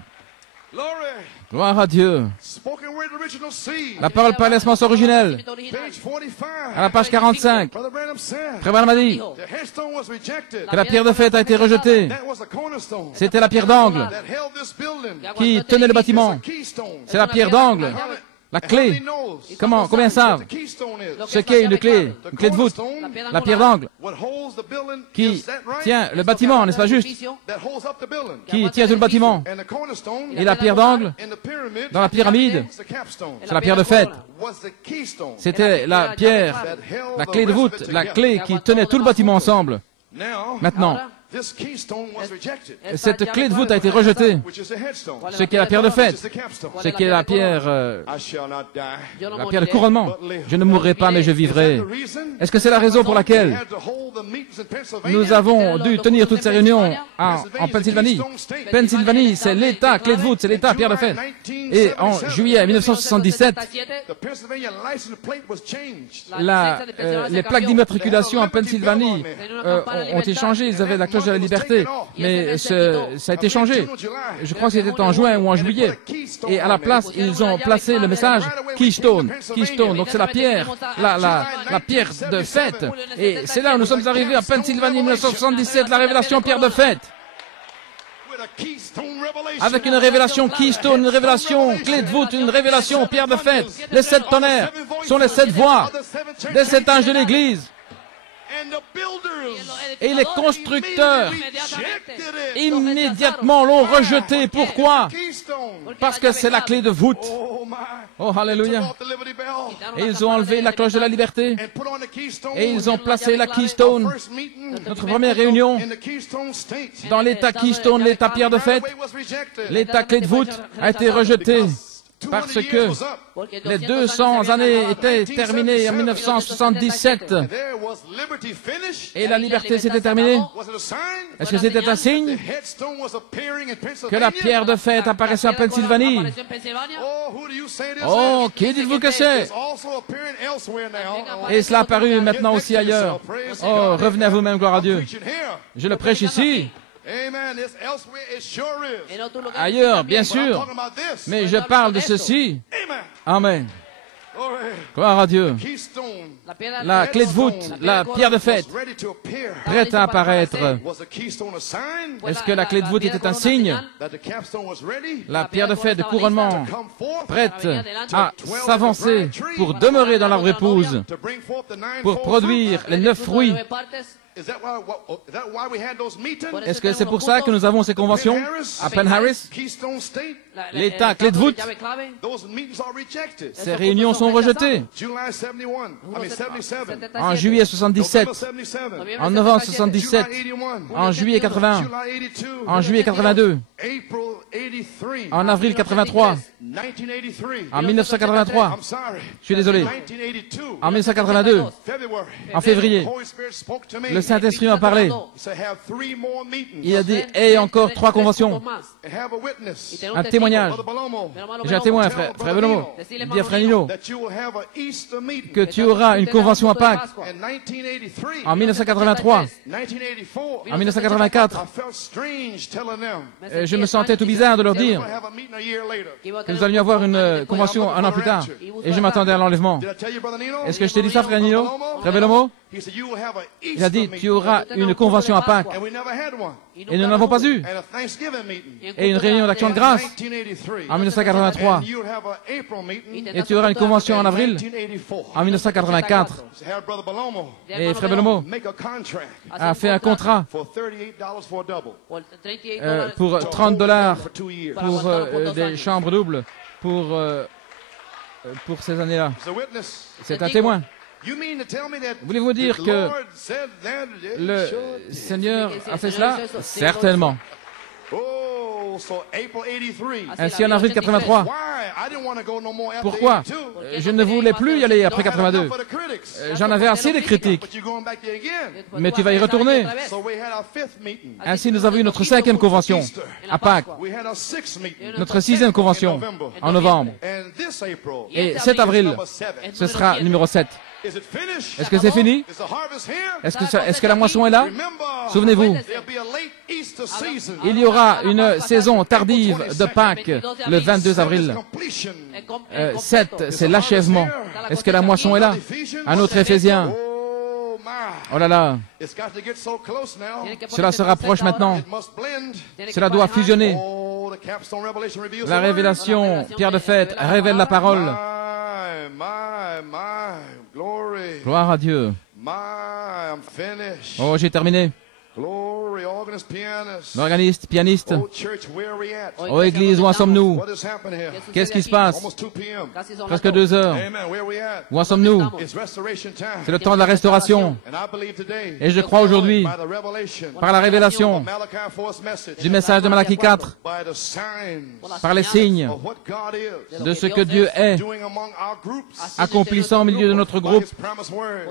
Gloire à Dieu. La parole par l'essence originelle. À la page 45. Frère Branham a dit que la pierre de fête a été rejetée. C'était la pierre d'angle qui tenait le bâtiment. C'est la pierre d'angle. La clé. Combien savent ce qu'est une clé de voûte, la pierre d'angle, qui tient le bâtiment, n'est-ce pas juste? Qui tient tout le bâtiment. Et la pierre d'angle, dans la pyramide, c'est la pierre de faîte. C'était la pierre, la clé de voûte, la clé qui tenait tout le bâtiment ensemble. Maintenant, cette clé de voûte a été rejetée, ce qui est la pierre de faîte, ce qui est la pierre de couronnement. Je ne mourrai pas, mais je vivrai. Est-ce que c'est la raison pour laquelle nous avons dû tenir toutes ces réunions en Pennsylvanie? Pennsylvanie, c'est l'État clé de voûte, c'est l'État pierre de faîte. Et en juillet 1977, les plaques d'immatriculation en Pennsylvanie ont été changées. Ils avaient la cloche de la liberté, mais ça a été changé. Je crois que c'était en juin ou en juillet. Et à la place, ils ont placé le message Keystone. Keystone, donc c'est la pierre, la pierre de fête. Et c'est là où nous sommes arrivés en Pennsylvanie 1977, la révélation pierre de fête. Avec une révélation Keystone, une révélation clé de voûte, une révélation pierre de fête. Les 7 tonnerres sont les 7 voix des 7 anges de l'Église. Et les constructeurs immédiatement l'ont rejeté. Pourquoi? Parce que c'est la clé de voûte. Oh, alléluia. Et ils ont enlevé la cloche de la liberté. Et ils ont placé la Keystone. Notre première réunion dans l'État Keystone, l'État pierre de fête, l'État clé de voûte a été rejeté. Parce que les 200 années étaient terminées en 1977 et la liberté s'était terminée. Est-ce que c'était un signe que la pierre de fête apparaissait en Pennsylvanie? Oh, qui dites-vous que c'est? Et cela a apparu maintenant aussi ailleurs. Oh, revenez à vous-même, gloire à Dieu. Je le prêche ici. Ailleurs, bien sûr, mais je parle de ceci. Amen. Gloire à Dieu. La clé de voûte, la pierre de fête, prête à apparaître. Est-ce que la clé de voûte était un signe? La pierre de fête de couronnement, prête à s'avancer pour demeurer dans l'arbre épouse, pour produire les 9 fruits. Est-ce que c'est pour ça que nous avons ces conventions à Penn Harris? L'État clé de voûte, ces réunions sont rejetées. En juillet 77, en novembre 77, en juillet 81, en juillet 82, en avril 83, en 1983, je suis désolé, en 1982, en février, le Saint-Esprit m'a parlé. Il a dit, et encore 3 conventions. Un témoignage. J'ai un témoin, frère Belomo. Il dit à frère Nino que tu auras une convention à Pâques en 1983, en 1984. Je me sentais tout bizarre de leur dire que nous allions avoir une convention un an plus tard. Et je m'attendais à l'enlèvement. Est-ce que je t'ai dit ça, frère Nino? Frère Belomo? Il a dit, tu auras une convention à Pâques. Et nous n'avons pas eu. Et une réunion d'action de grâce en 1983. Et tu auras une convention en avril en 1984. Et frère Belomo a fait un contrat pour $30 pour des chambres doubles pour ces années-là. C'est un témoin. Voulez-vous dire que le Seigneur a fait cela? Certainement. Ainsi en avril 83. Pourquoi? Je ne voulais plus y aller après 82. J'en avais assez des critiques. Mais tu vas y retourner. Ainsi nous avons eu notre 5e convention à Pâques. Notre 6e convention en novembre. Et 7 avril, ce sera numéro 7. Est-ce que c'est fini? Est-ce que la moisson est là? Souvenez-vous, il y aura une saison tardive de Pâques le 22 avril. 7, c'est l'achèvement. Est-ce que la moisson est là? Un autre Éphésiens. Oh là là. Cela se rapproche maintenant. Cela doit fusionner. La révélation, pierre de fête, révèle la parole. Gloire à Dieu. Oh, j'ai terminé. L'organiste, pianiste. Oh, Église, où en sommes-nous? Qu'est-ce qui se passe? Presque 2 heures. Où en sommes-nous? C'est le temps de la restauration. Et je crois aujourd'hui, par la révélation du message de Malachie 4, par les signes de ce que Dieu est, accomplissant au milieu de notre groupe,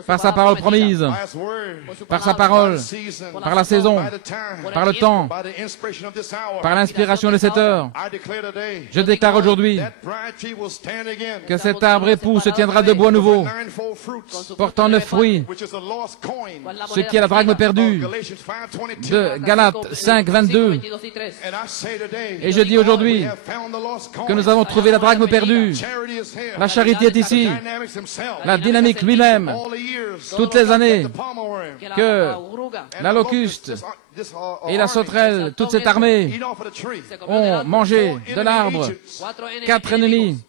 par sa parole promise, par sa parole, par la saison, par le temps, par l'inspiration de cette heure. Je déclare aujourd'hui que cet arbre époux se tiendra debout à nouveau, portant 9 fruits, ce qui est la drachme perdue de Galates 5, 22. Et je dis aujourd'hui que nous avons trouvé la drachme perdue. La charité est ici, la dynamique lui-même, toutes les années que la locuste et la sauterelle, toute cette armée, ont mangé de l'arbre. 4 ennemis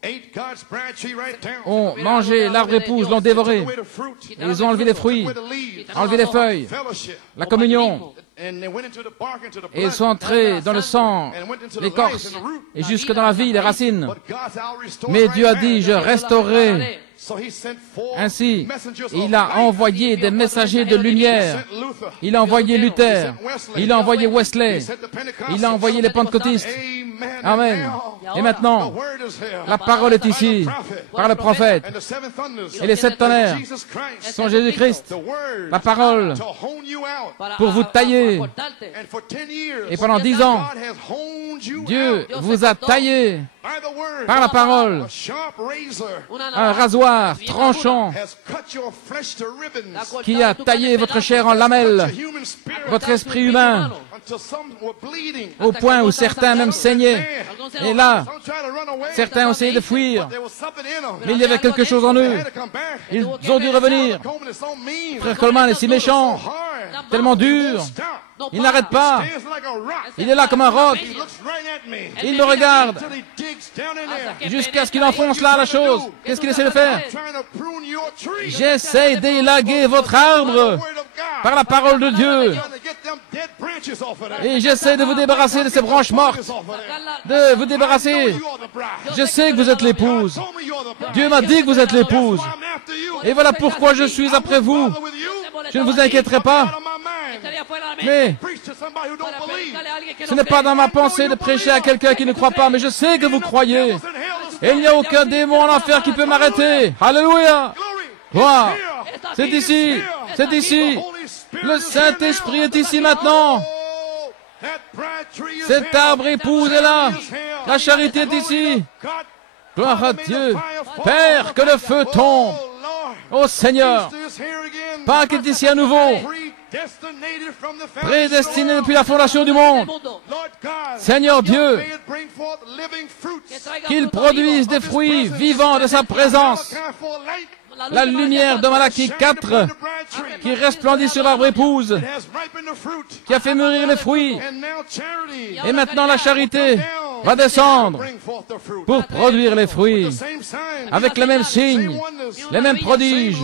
ont mangé l'arbre épouse, l'ont dévoré. Ils ont enlevé les fruits, enlevé les feuilles, la communion. Et ils sont entrés dans le sang, l'écorce, et jusque dans la vie, les racines. Mais Dieu a dit, je restaurerai. Ainsi, il a envoyé des messagers de lumière. Il a envoyé Luther. Il a envoyé Wesley. Il a envoyé les pentecôtistes. Amen. Et maintenant, la parole est ici, par le prophète. Et les 7 tonnerres sont Jésus-Christ. La parole pour vous tailler. Et pendant 10 ans, Dieu vous a taillé par la parole. Un rasoir tranchant qui a taillé votre chair en lamelles, votre esprit humain, au point où certains même saignaient. Et là, certains ont essayé de fuir, mais il y avait quelque chose en eux. Ils ont dû revenir. Frère Coleman est si méchant, tellement dur. Il n'arrête pas. Il est là comme un roc. Il me regarde jusqu'à ce qu'il enfonce là la chose. Qu'est-ce qu'il essaie de faire? J'essaie d'élaguer votre arbre par la parole de Dieu. Et j'essaie de vous débarrasser de ces branches mortes. De vous débarrasser. Je sais que vous êtes l'épouse. Dieu m'a dit que vous êtes l'épouse. Et voilà pourquoi je suis après vous. Je ne vous inquiéterai pas. Mais ce n'est pas dans ma pensée de prêcher à quelqu'un qui ne croit pas, mais je sais que vous croyez. Et il n'y a aucun démon en enfer qui peut m'arrêter. Alléluia. Gloire. C'est ici. C'est ici. Le Saint-Esprit est ici maintenant. Cet arbre épouse est là. La charité est ici. Gloire à Dieu. Père, que le feu tombe. Ô Seigneur, Pâques est ici à nouveau, prédestiné depuis la fondation du monde. Seigneur Dieu, qu'il produise des fruits vivants de sa présence. La lumière de Malachie 4 qui resplendit sur l'arbre épouse, qui a fait mûrir les fruits. Et maintenant la charité va descendre pour produire les fruits, avec les mêmes signes, les mêmes prodiges,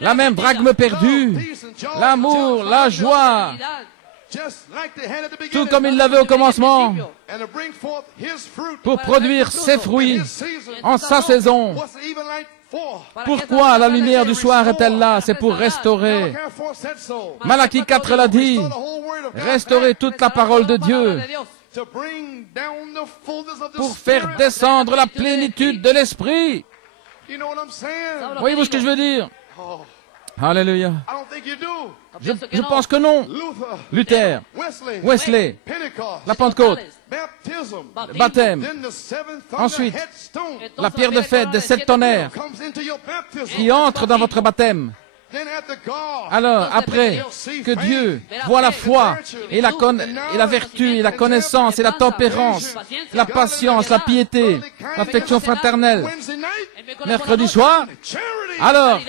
la même drachme perdue, l'amour, la joie, tout comme il l'avait au commencement, pour produire ses fruits en sa saison. Pourquoi la lumière du soir est-elle là? C'est pour restaurer. Malachie 4 l'a dit, restaurer toute la parole de Dieu, pour faire descendre la plénitude de l'Esprit. Voyez-vous ce que je veux dire? Alléluia. Je pense que non. Luther, Wesley, la Pentecôte, le baptême, ensuite la pierre de fête des 7 tonnerres qui entre dans votre baptême. Alors, après que Dieu voit la foi et la vertu et la connaissance et la tempérance, la patience, la piété, l'affection fraternelle, mercredi soir, alors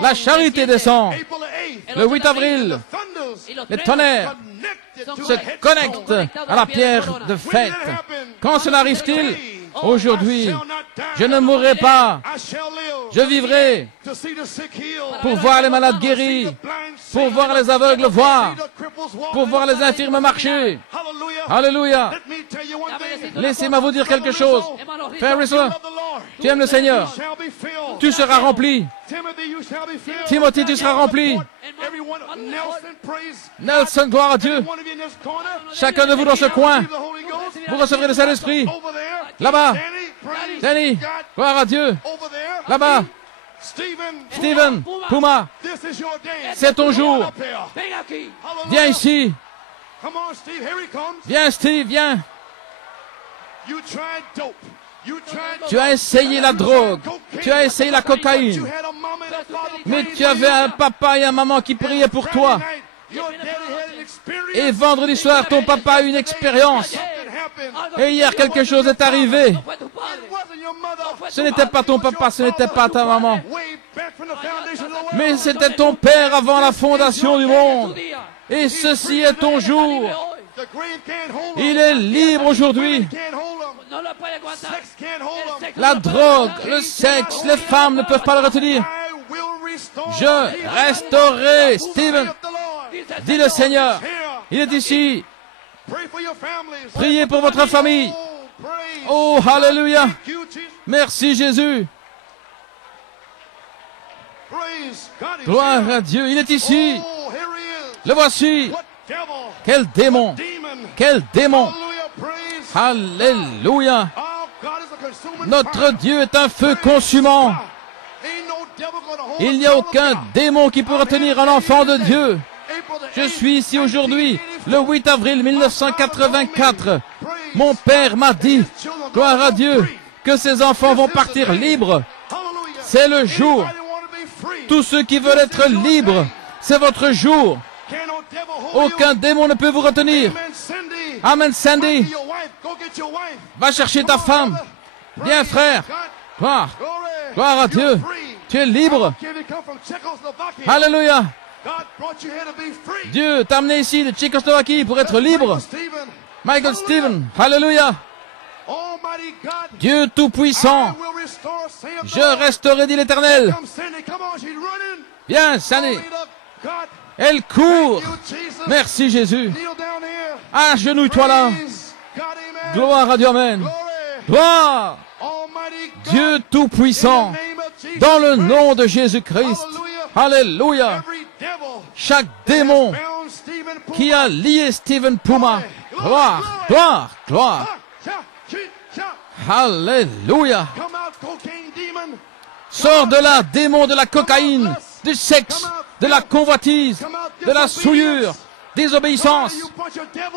la charité descend. Le 8 avril, les tonnerres se connectent à la pierre de fête. Quand cela arrive-t-il? Aujourd'hui, je ne mourrai pas. Je vivrai pour voir les malades guéris, pour voir les aveugles voir, pour voir les infirmes marcher. Alléluia. Laissez-moi vous dire quelque chose. Frère Russell, tu aimes le Seigneur. Tu seras rempli. Timothy, tu seras rempli. Nelson, gloire à Dieu. Chacun de vous dans ce coin, vous recevrez le Saint-Esprit. Là-bas, Danny, gloire à Dieu. Là-bas, Stephen, Puma, c'est ton jour. Viens ici. Viens, Steve, viens. Tu as essayé la drogue, tu as essayé la cocaïne, mais tu avais un papa et une maman qui priaient pour toi. Et vendredi soir, ton papa a eu une expérience. Et hier, quelque chose est arrivé. Ce n'était pas ton papa, ce n'était pas ta maman. Mais c'était ton père avant la fondation du monde. Et ceci est ton jour. Il est libre aujourd'hui. La drogue, le sexe, les femmes ne peuvent pas le retenir. Je restaurerai, Stephen, dit le Seigneur. Il est ici. Priez pour votre famille. Oh, alléluia. Merci Jésus. Gloire à Dieu. Il est ici. Le voici. Quel démon. Quel démon. Alléluia. Notre Dieu est un feu consumant. Il n'y a aucun démon qui peut retenir un enfant de Dieu. Je suis ici aujourd'hui, le 8 avril 1984. Mon père m'a dit, gloire à Dieu, que ses enfants vont partir libres. C'est le jour. Tous ceux qui veulent être libres, c'est votre jour. Aucun démon ne peut vous retenir. Amen, Sandy. Va chercher ta femme. Viens, frère. Gloire. Gloire à Dieu. Tu es libre. Alléluia. Dieu t'a amené ici de Tchécoslovaquie pour être libre. Michael Stephen. Alléluia. Dieu Tout-Puissant. Je resterai, dit l'Éternel. Viens, Sandy. Elle court. Merci Jésus. Agenouille-toi là. Gloire à Dieu, amen. Gloire. Dieu Tout-Puissant. Dans le nom de Jésus-Christ. Alléluia. Chaque démon qui a lié Stephen Puma. Gloire, gloire, gloire. Alléluia. Sors de là, démon de la cocaïne, du sexe, de la convoitise, de la souillure, désobéissance.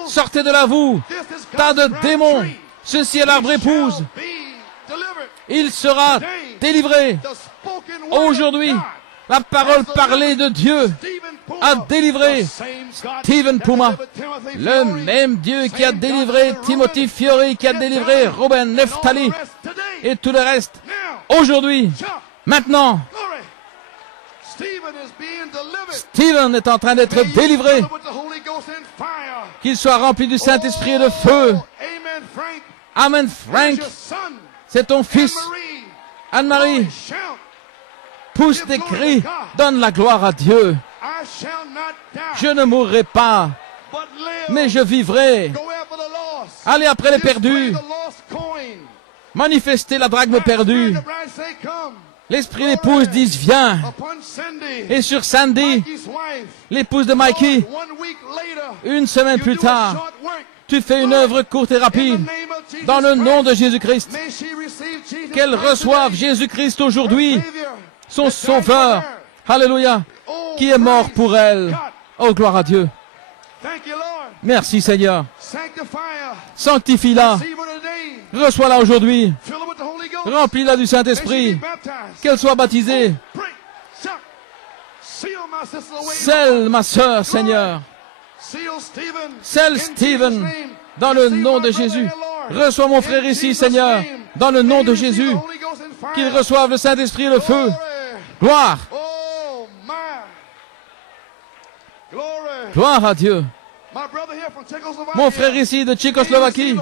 Sortez de là, vous, tas de démons. Ceci est l'arbre épouse. Il sera délivré. Aujourd'hui, la parole parlée de Dieu a délivré Stephen Puma. Le même Dieu qui a délivré Timothy Fiori, qui a délivré Robin Neftali et tout le reste. Aujourd'hui, maintenant, Stephen est en train d'être délivré. Qu'il soit rempli du Saint-Esprit et de feu. Amen, Frank. C'est ton fils. Anne-Marie. Pousse des cris. Donne la gloire à Dieu. Je ne mourrai pas, mais je vivrai. Allez après les perdus. Manifestez la drachme perdue. L'esprit et l'épouse disent viens. Et sur Sandy, l'épouse de Mikey, une semaine plus tard, tu fais une œuvre courte et rapide. Dans le nom de Jésus-Christ. Qu'elle reçoive Jésus-Christ aujourd'hui, son sauveur. Alléluia. Qui est mort pour elle. Oh, gloire à Dieu. Merci Seigneur. Sanctifie-la. Reçois-la aujourd'hui. Remplis-la du Saint-Esprit. Qu'elle soit baptisée. Scelle ma sœur, Seigneur. Scelle Stephen. Dans le nom de Jésus. Reçois mon frère ici, Seigneur. Dans le nom de Jésus. Qu'il reçoive le Saint-Esprit et le feu. Gloire. Gloire à Dieu. Mon frère ici de Tchécoslovaquie,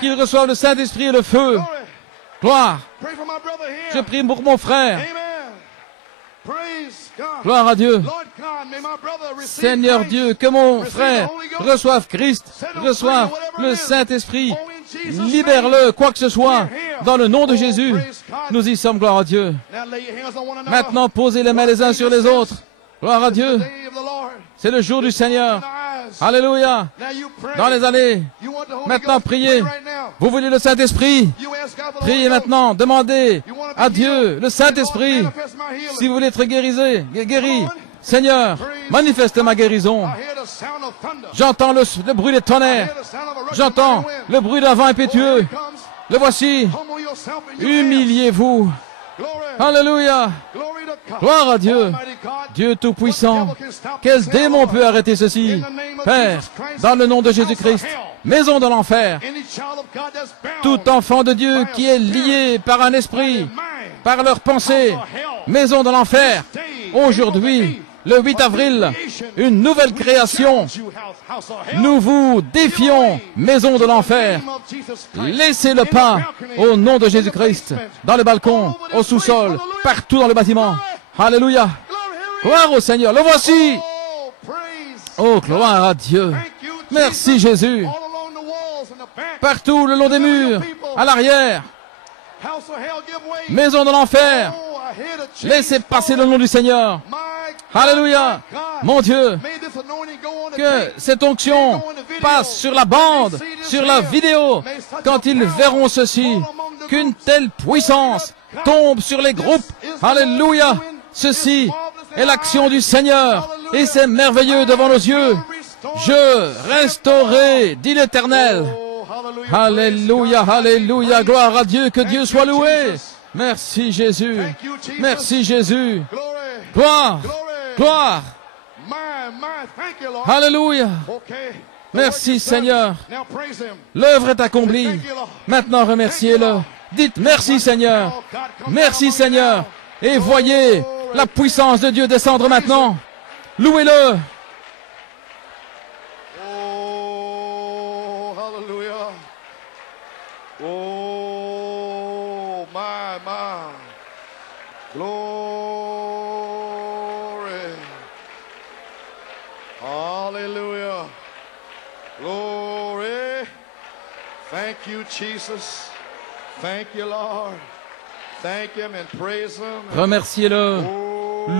qu'il reçoive le Saint-Esprit et le feu. Gloire. Je prie pour mon frère. Gloire à Dieu. Seigneur Dieu, que mon frère reçoive Christ, reçoive le Saint-Esprit. Libère-le, quoi que ce soit, dans le nom de Jésus. Nous y sommes, gloire à Dieu. Maintenant, posez les mains les uns sur les autres. Gloire à Dieu. C'est le jour du Seigneur. Alléluia. Dans les allées. Maintenant, priez. Vous voulez le Saint-Esprit? Priez maintenant. Demandez à Dieu le Saint-Esprit. Si vous voulez être guéri. Seigneur, manifeste ma guérison. J'entends le bruit des tonnerres. J'entends le bruit d'un vent impétueux. Le voici. Humiliez-vous. Alléluia. Gloire à Dieu. Dieu Tout-Puissant. Quel démon peut arrêter ceci? Père, dans le nom de Jésus-Christ, maison de l'enfer, tout enfant de Dieu qui est lié par un esprit, par leur pensée, maison de l'enfer, aujourd'hui, le 8 avril, une nouvelle création. Nous vous défions, maison de l'enfer. Laissez le pas au nom de Jésus-Christ, dans les balcons, au sous-sol, partout dans le bâtiment. Alléluia. Gloire au Seigneur. Le voici. Oh, gloire à Dieu. Merci Jésus. Partout le long des murs, à l'arrière. Maison de l'enfer. Laissez passer le nom du Seigneur. Alléluia. Mon Dieu, que cette onction passe sur la bande, sur la vidéo, quand ils verront ceci, qu'une telle puissance tombe sur les groupes. Alléluia. Ceci est l'action du Seigneur et c'est merveilleux devant nos yeux. Je restaurerai, dit l'Éternel. Alléluia, alléluia, gloire à Dieu, que Dieu soit loué. Merci Jésus, merci Jésus. Gloire, gloire. Alléluia. Merci Seigneur. L'œuvre est accomplie. Maintenant remerciez-le. Dites merci Seigneur. Merci Seigneur. Et voyez la puissance de Dieu descendre maintenant. Louez-le. Oh, hallelujah. Oh, my. Glory. Hallelujah. Glory. Thank you, Jesus. Thank you, Lord. Thank him and praise him. Remerciez-le.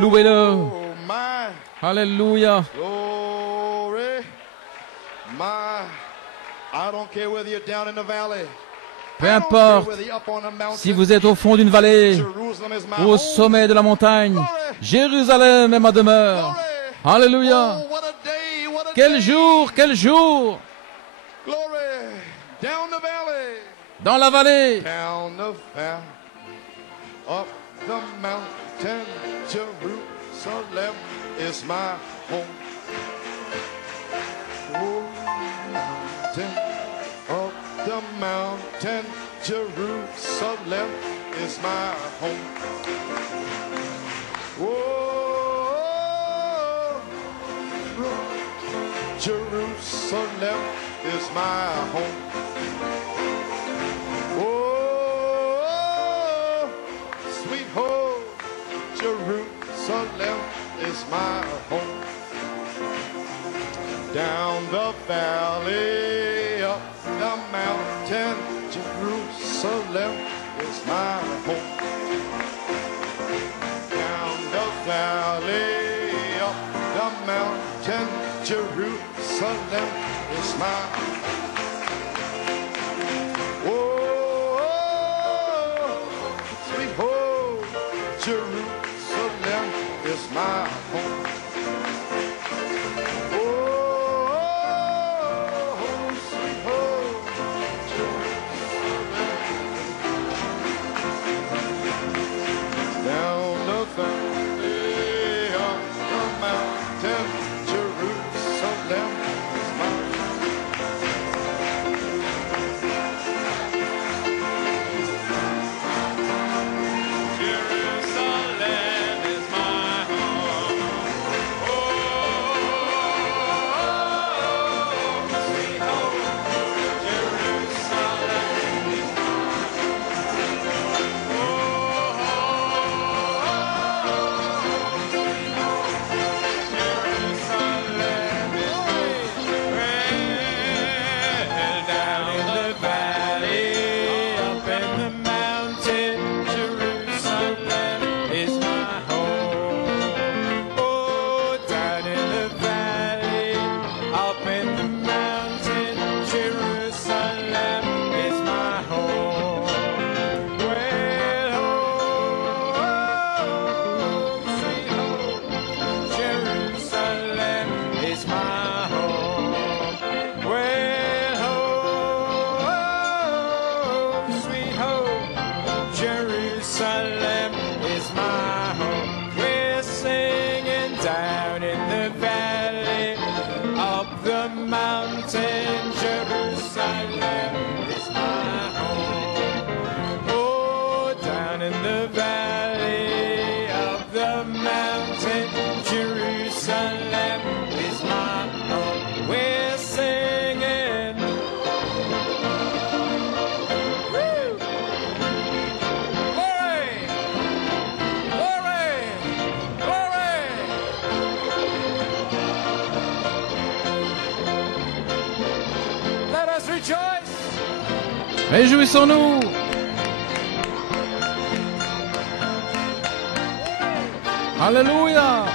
Louez-le. My. Alléluia. Glory. My. I don't care whether you're down in the valley. Peu importe si vous êtes au fond d'une vallée ou au sommet de la montagne, Jérusalem est ma demeure. Alléluia. Quel jour, quel jour. Dans la vallée. Up the mountain, Jerusalem is my home. Oh, mountain, up the mountain, Jerusalem is my home. Oh, Jerusalem is my home. Sweet home, Jerusalem is my home. Down the valley, up the mountain, Jerusalem is my home. Down the valley, up the mountain, Jerusalem is my home. Jerusalem is my home. Oh, sweet home, Jerusalem. Down the valley, up the mountain, Jerusalem is my home. Jerusalem is my home. We're singing down in the valley, up the mountain. Jerusalem is my home. Oh, down in the valley, up the mountain. Jerusalem is my home. We're singing. Woo! Glory! Glory! Glory! Let us rejoice! Réjouissons-nous! Alléluia!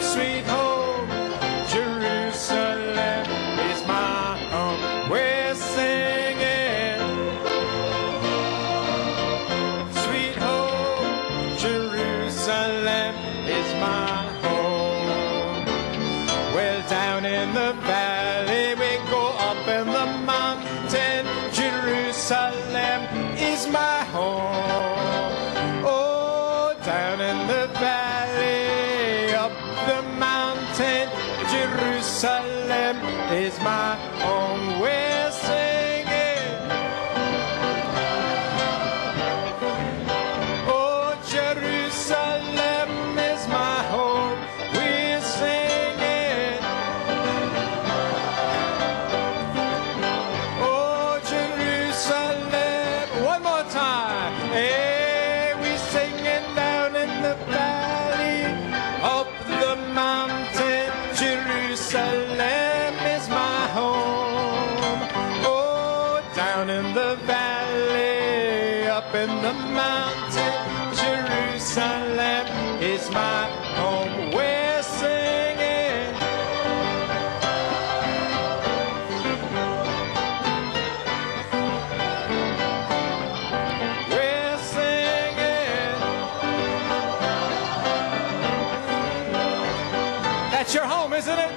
Sweet home, Jerusalem is my home. We're singing. Sweet home, Jerusalem is my home. Well, down in the valley, we go up in the mountain. Jerusalem is my home. Oh, down in the valley, up the mountain, Jerusalem is my home. We're singing. Oh, Jerusalem is my home. We're singing. Oh, Jerusalem. One more time. Hey, we're singing down in the valley, up the mountain. Jerusalem is my home. Oh, down in the valley, up in the mountain. Jerusalem is my home. We're singing. We're singing. That's your home, isn't it?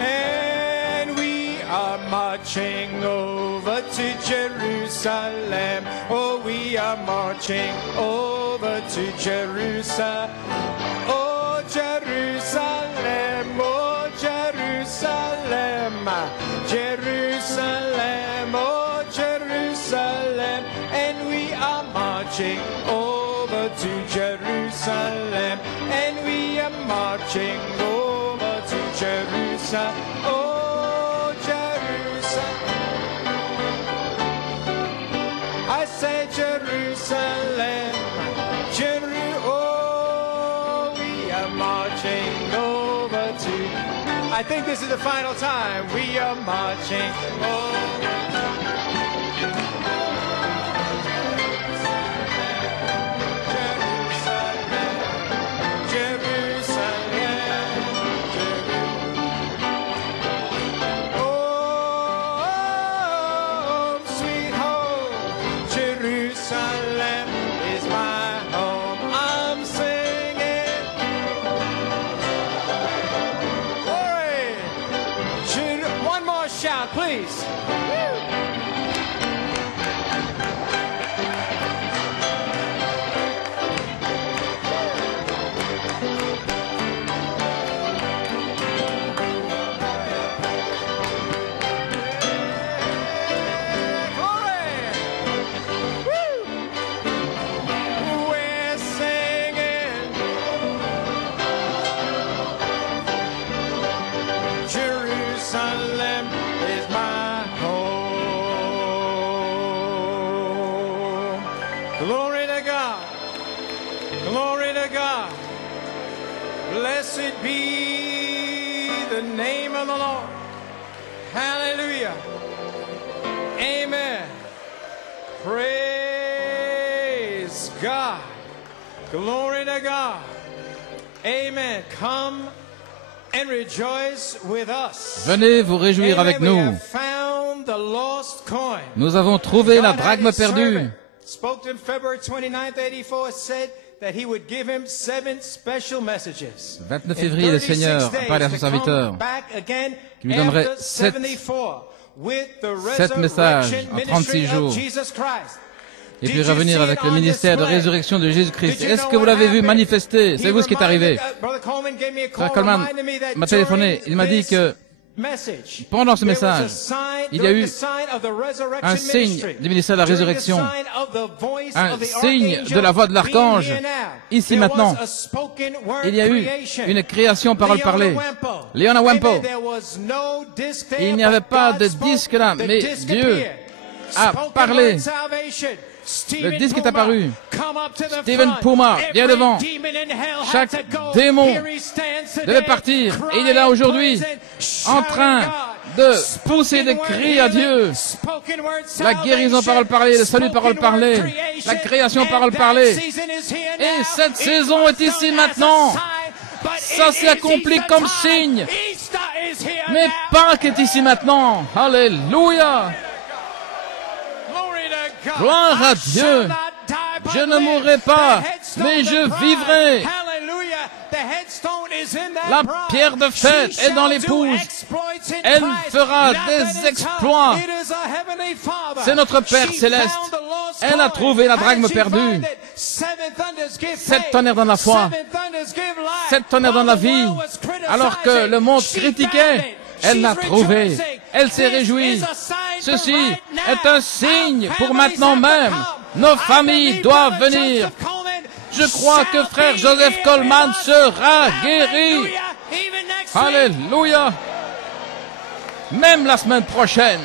And we are marching over to Jerusalem. Oh, we are marching over to Jerusalem. Oh, Jerusalem. Oh, Jerusalem. Jerusalem. Oh, Jerusalem. And we are marching over to Jerusalem. And we are marching over to Jerusalem. Oh, Jerusalem. I say Jerusalem. Oh, we are marching over to. I think this is the final time. We are marching over. Jerusalem is my home. I'm singing. Glory. One more shout, please. Jerusalem is my home. Glory to God. Glory to God. Blessed be the name of the Lord. Hallelujah. Amen. Praise God. Glory to God. Amen. Come and rejoice with us. Venez vous réjouir Amen. avec nous. We have found Nous avons trouvé la drachme perdue. Spoke to him February 29th, 84, said that he would give him 7 special messages. 29 février, le Seigneur a parlé à son serviteur qui lui donnerait 7 messages en 36 jours. Et puis revenir avec le ministère de résurrection de Jésus-Christ. Est-ce que vous l'avez vu manifester? C'est vous ce qui est arrivé. Frère Coleman m'a téléphoné. Il m'a dit que pendant ce message, il y a eu un signe du ministère de la résurrection, un signe de la voix de l'archange. Ici maintenant, il y a eu une création parole parlée. Leona Wempo. Il n'y avait pas de disque là, mais Dieu a parlé. Le disque est apparu. Stephen Puma, viens devant. Chaque démon devait partir. Et il est là aujourd'hui, en train de pousser des cris à Dieu. La guérison parole parlée, le salut parole parlée, la création parole parlée. Et cette saison est ici maintenant. Ça s'est accompli comme signe. Mais Pâques est ici maintenant. Alléluia. Gloire à Dieu. Je ne mourrai pas, mais je vivrai. La pierre de fête est dans l'épouse. Elle fera des exploits. C'est notre Père céleste. Elle a trouvé la drachme perdue. 7 tonnerres dans la foi. 7 tonnerres dans la vie. Alors que le monde critiquait, elle l'a trouvé. Elle s'est réjouie. Ceci est un signe pour maintenant même. Nos familles doivent venir. Je crois que frère Joseph Coleman sera guéri. Alléluia. Même la semaine prochaine.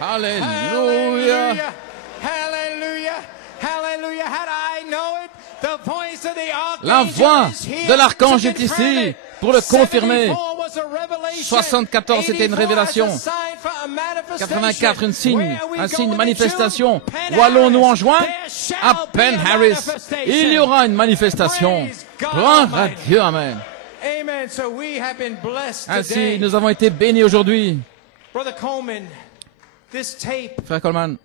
Alléluia. La voix de l'archange est ici pour le confirmer. 74, c'était une révélation. 84, un signe manifestation. Où allons-nous en juin? À Penn Harris. Il y aura une manifestation. Gloire à Dieu, amen. Ainsi, nous avons été bénis aujourd'hui. Frère Coleman,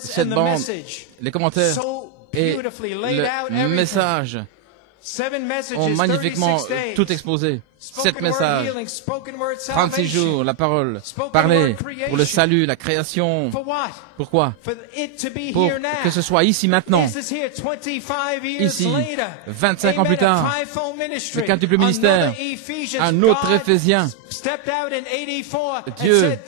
cette bande, les commentaires et le message ont magnifiquement tout exposé. 7 messages, 36 jours, la parole, parler pour le salut, la création. Pourquoi? Pour que ce soit ici maintenant. Ici, 25 ans plus tard, le quintuple ministère, un autre Éphésien. Dieu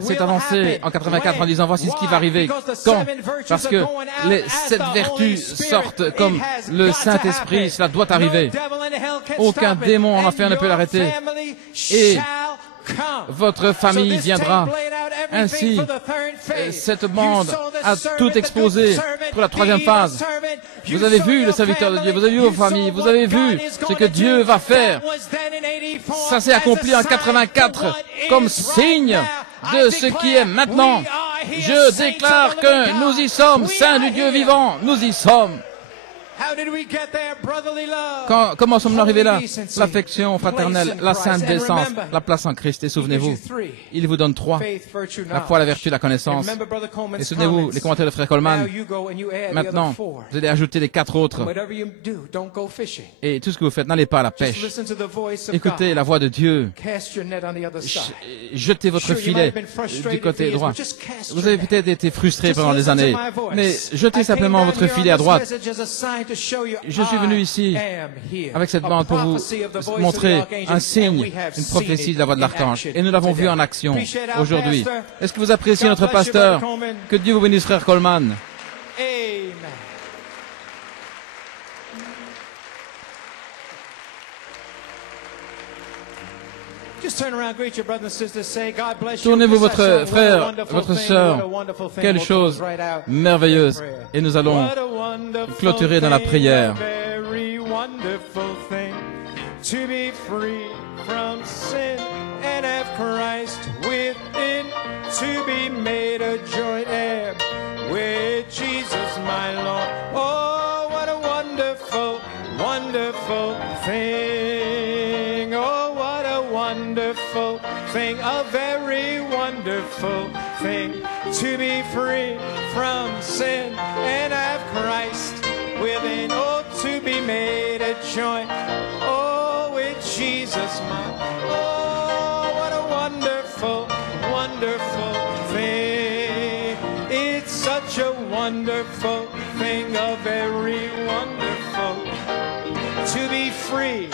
s'est avancé en 84 en disant voici ce qui va arriver. Quand? Parce que les 7 vertus sortent comme le Saint-Esprit, cela doit arriver. Aucun démon en enfer ne peut l'arrêter. Et votre famille viendra. Ainsi, cette bande a tout exposé pour la 3e phase. Vous avez vu le serviteur de Dieu, vous avez vu vos familles, vous avez vu ce que Dieu va faire. Ça s'est accompli en 84 comme signe de ce qui est maintenant. Je déclare que nous y sommes, saints du Dieu vivant, nous y sommes. Comment sommes-nous arrivés là? L'affection fraternelle, la sainte décence, la place en Christ. Et souvenez-vous, il vous donne 3. La foi, la vertu, la connaissance. Et souvenez-vous, les commentaires de frère Coleman. Maintenant, vous allez ajouter les 4 autres. Et tout ce que vous faites, n'allez pas à la pêche. Écoutez la voix de Dieu. Jetez votre filet du côté droit. Vous avez peut-être été frustré pendant des années, mais jetez simplement votre filet à droite. Je suis venu ici avec cette bande pour vous montrer un signe, une prophétie de la voix de l'archange. Et nous l'avons vu en action aujourd'hui. Est-ce que vous appréciez notre pasteur? Que Dieu vous bénisse, frère Coleman. Tournez-vous votre frère, votre sœur. Quelle chose merveilleuse. Et nous allons clôturer dans la prière. Wonderful thing, oh what a wonder thing, a very wonderful thing, to be free from sin and have Christ within. Oh, to be made a joint, oh, with Jesus mine. Oh, what a wonderful, wonderful thing. It's such a wonderful thing, a very wonderful, to be free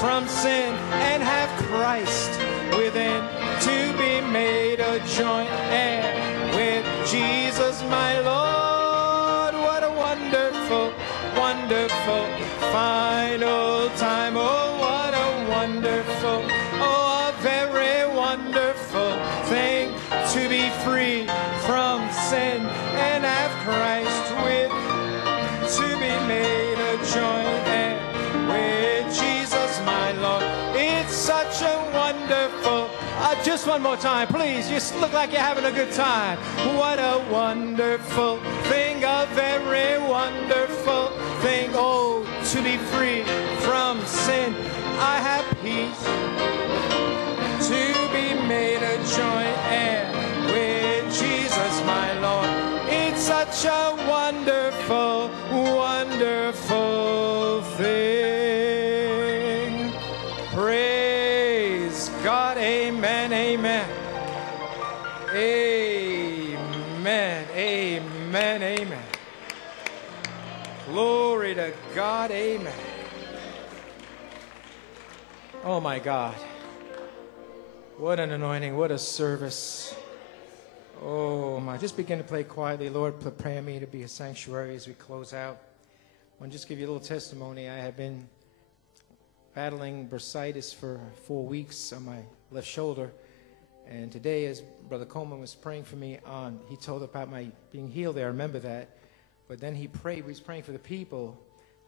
from sin and have Christ within, to be made a joint heir with Jesus my Lord. What a wonderful, wonderful final time. Oh, what a wonderful, oh, a very wonderful thing, to be free from sin and have Christ with, to be made a joint heir with Jesus my Lord. It's such a wonderful, just one more time, please. You look like you're having a good time. What a wonderful thing, a very wonderful thing. Oh, to be free from sin. I have peace, to be made a joint heir with Jesus my Lord. It's such a wonderful, wonderful thing. Praise God. Amen. Amen. Amen. Amen. Amen. Glory to God. Amen. Oh my God. What an anointing. What a service. Oh my. Just begin to play quietly. Lord, prepare me to be a sanctuary as we close out. I want to just give you a little testimony. I have been battling bursitis for 4 weeks on my left shoulder. And today, as Brother Coleman was praying for me, he told about my being healed there. I remember that. But then he was praying for the people.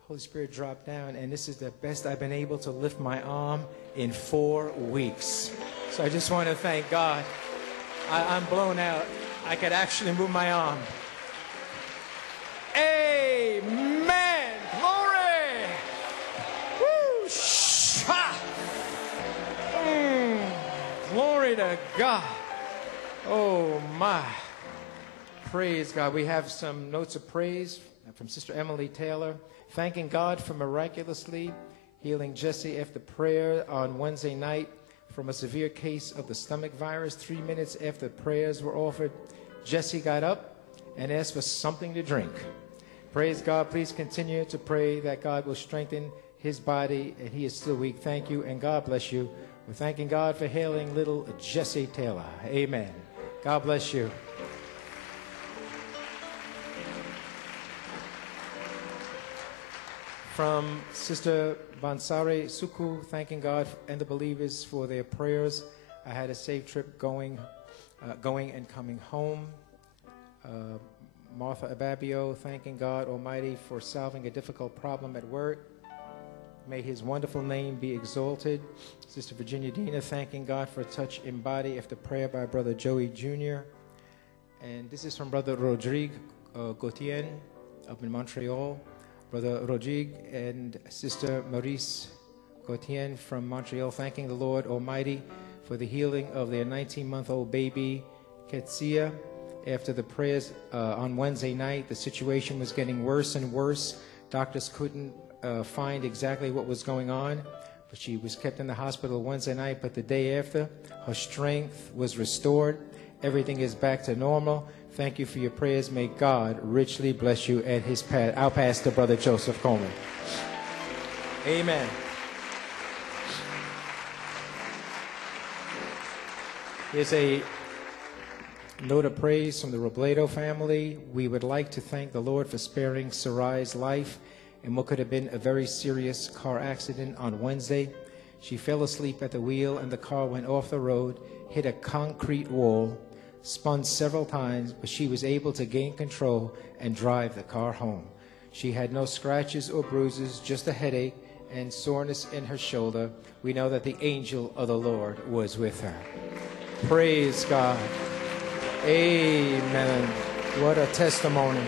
Holy Spirit dropped down, and this is the best I've been able to lift my arm in 4 weeks. So I just want to thank God. I'm blown out. I could actually move my arm. Amen. Glory. Woo. Ha. Glory to God. Oh, my. Praise God. We have some notes of praise from Sister Emily Taylor, thanking God for miraculously healing Jesse after prayer on Wednesday night from a severe case of the stomach virus. 3 minutes after prayers were offered, Jesse got up and asked for something to drink. Praise God. Please continue to pray that God will strengthen his body, and he is still weak. Thank you, and God bless you. We're thanking God for healing little Jesse Taylor. Amen. God bless you. From Sister Bansare Suku, thanking God and the believers for their prayers. I had a safe trip going and coming home. Martha Ababio, thanking God Almighty for solving a difficult problem at work. May his wonderful name be exalted. Sister Virginia Dina, thanking God for a touch in body after prayer by Brother Joey Jr. And this is from Brother Rodrigue Gauthier up in Montreal. Brother Rodrigue and Sister Maurice Gauthier from Montreal, thanking the Lord Almighty for the healing of their 19-month-old baby, Ketsia. After the prayers on Wednesday night, the situation was getting worse and worse. Doctors couldn't find exactly what was going on, but she was kept in the hospital Wednesday night. But the day after, her strength was restored. Everything is back to normal. Thank you for your prayers. May God richly bless you and our pastor, Brother Joseph Coleman. Amen. Here's a note of praise from the Robledo family. We would like to thank the Lord for sparing Sarai's life in what could have been a very serious car accident on Wednesday. She fell asleep at the wheel and the car went off the road, hit a concrete wall, spun several times, but she was able to gain control and drive the car home. She had no scratches or bruises, just a headache and soreness in her shoulder. We know that the angel of the Lord was with her. Praise God. Amen. What a testimony.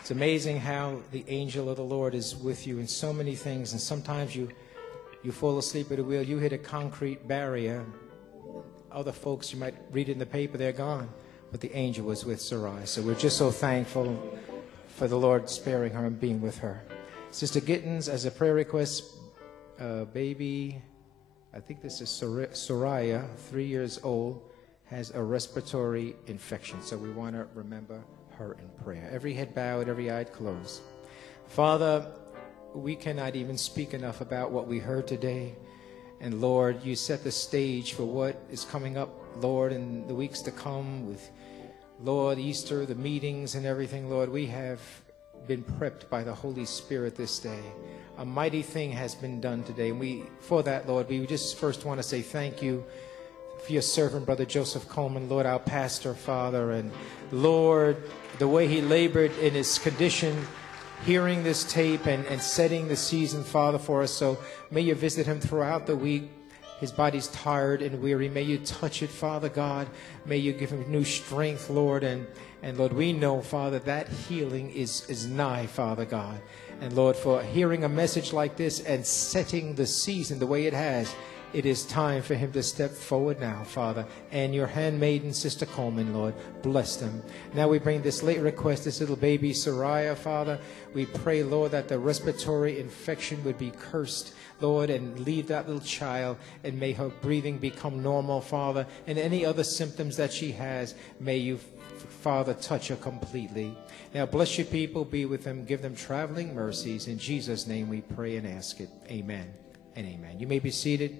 It's amazing how the angel of the Lord is with you in so many things, and sometimes you You fall asleep at the wheel, you hit a concrete barrier. Other folks, you might read it in the paper, they're gone. But the angel was with Sarai. So we're just so thankful for the Lord sparing her and being with her. Sister Gittins, as a prayer request, baby, I think this is Soraya, 3 years old, has a respiratory infection. So we want to remember her in prayer. Every head bowed, every eye closed. Father, we cannot even speak enough about what we heard today. And Lord, you set the stage for what is coming up, Lord, in the weeks to come with, Lord, Easter, the meetings and everything. Lord, we have been prepped by the Holy Spirit this day. A mighty thing has been done today. And for that, Lord, we just first want to say thank you for your servant, Brother Joseph Coleman, Lord, our pastor, Father. And Lord, the way he labored in his condition, hearing this tape and setting the season, Father, for us. So may you visit him throughout the week. His body's tired and weary. May you touch it, Father God. May you give him new strength, Lord. And Lord, we know, Father, that healing is nigh, Father God. And Lord, for hearing a message like this and setting the season the way it has, it is time for him to step forward now, Father. And your handmaiden, Sister Coleman, Lord, bless them. Now we bring this late request, this little baby, Soraya, Father. We pray, Lord, that the respiratory infection would be cursed, Lord, and leave that little child, and may her breathing become normal, Father. And any other symptoms that she has, may you, Father, touch her completely. Now bless your people, be with them, give them traveling mercies. In Jesus' name we pray and ask it. Amen and amen. You may be seated.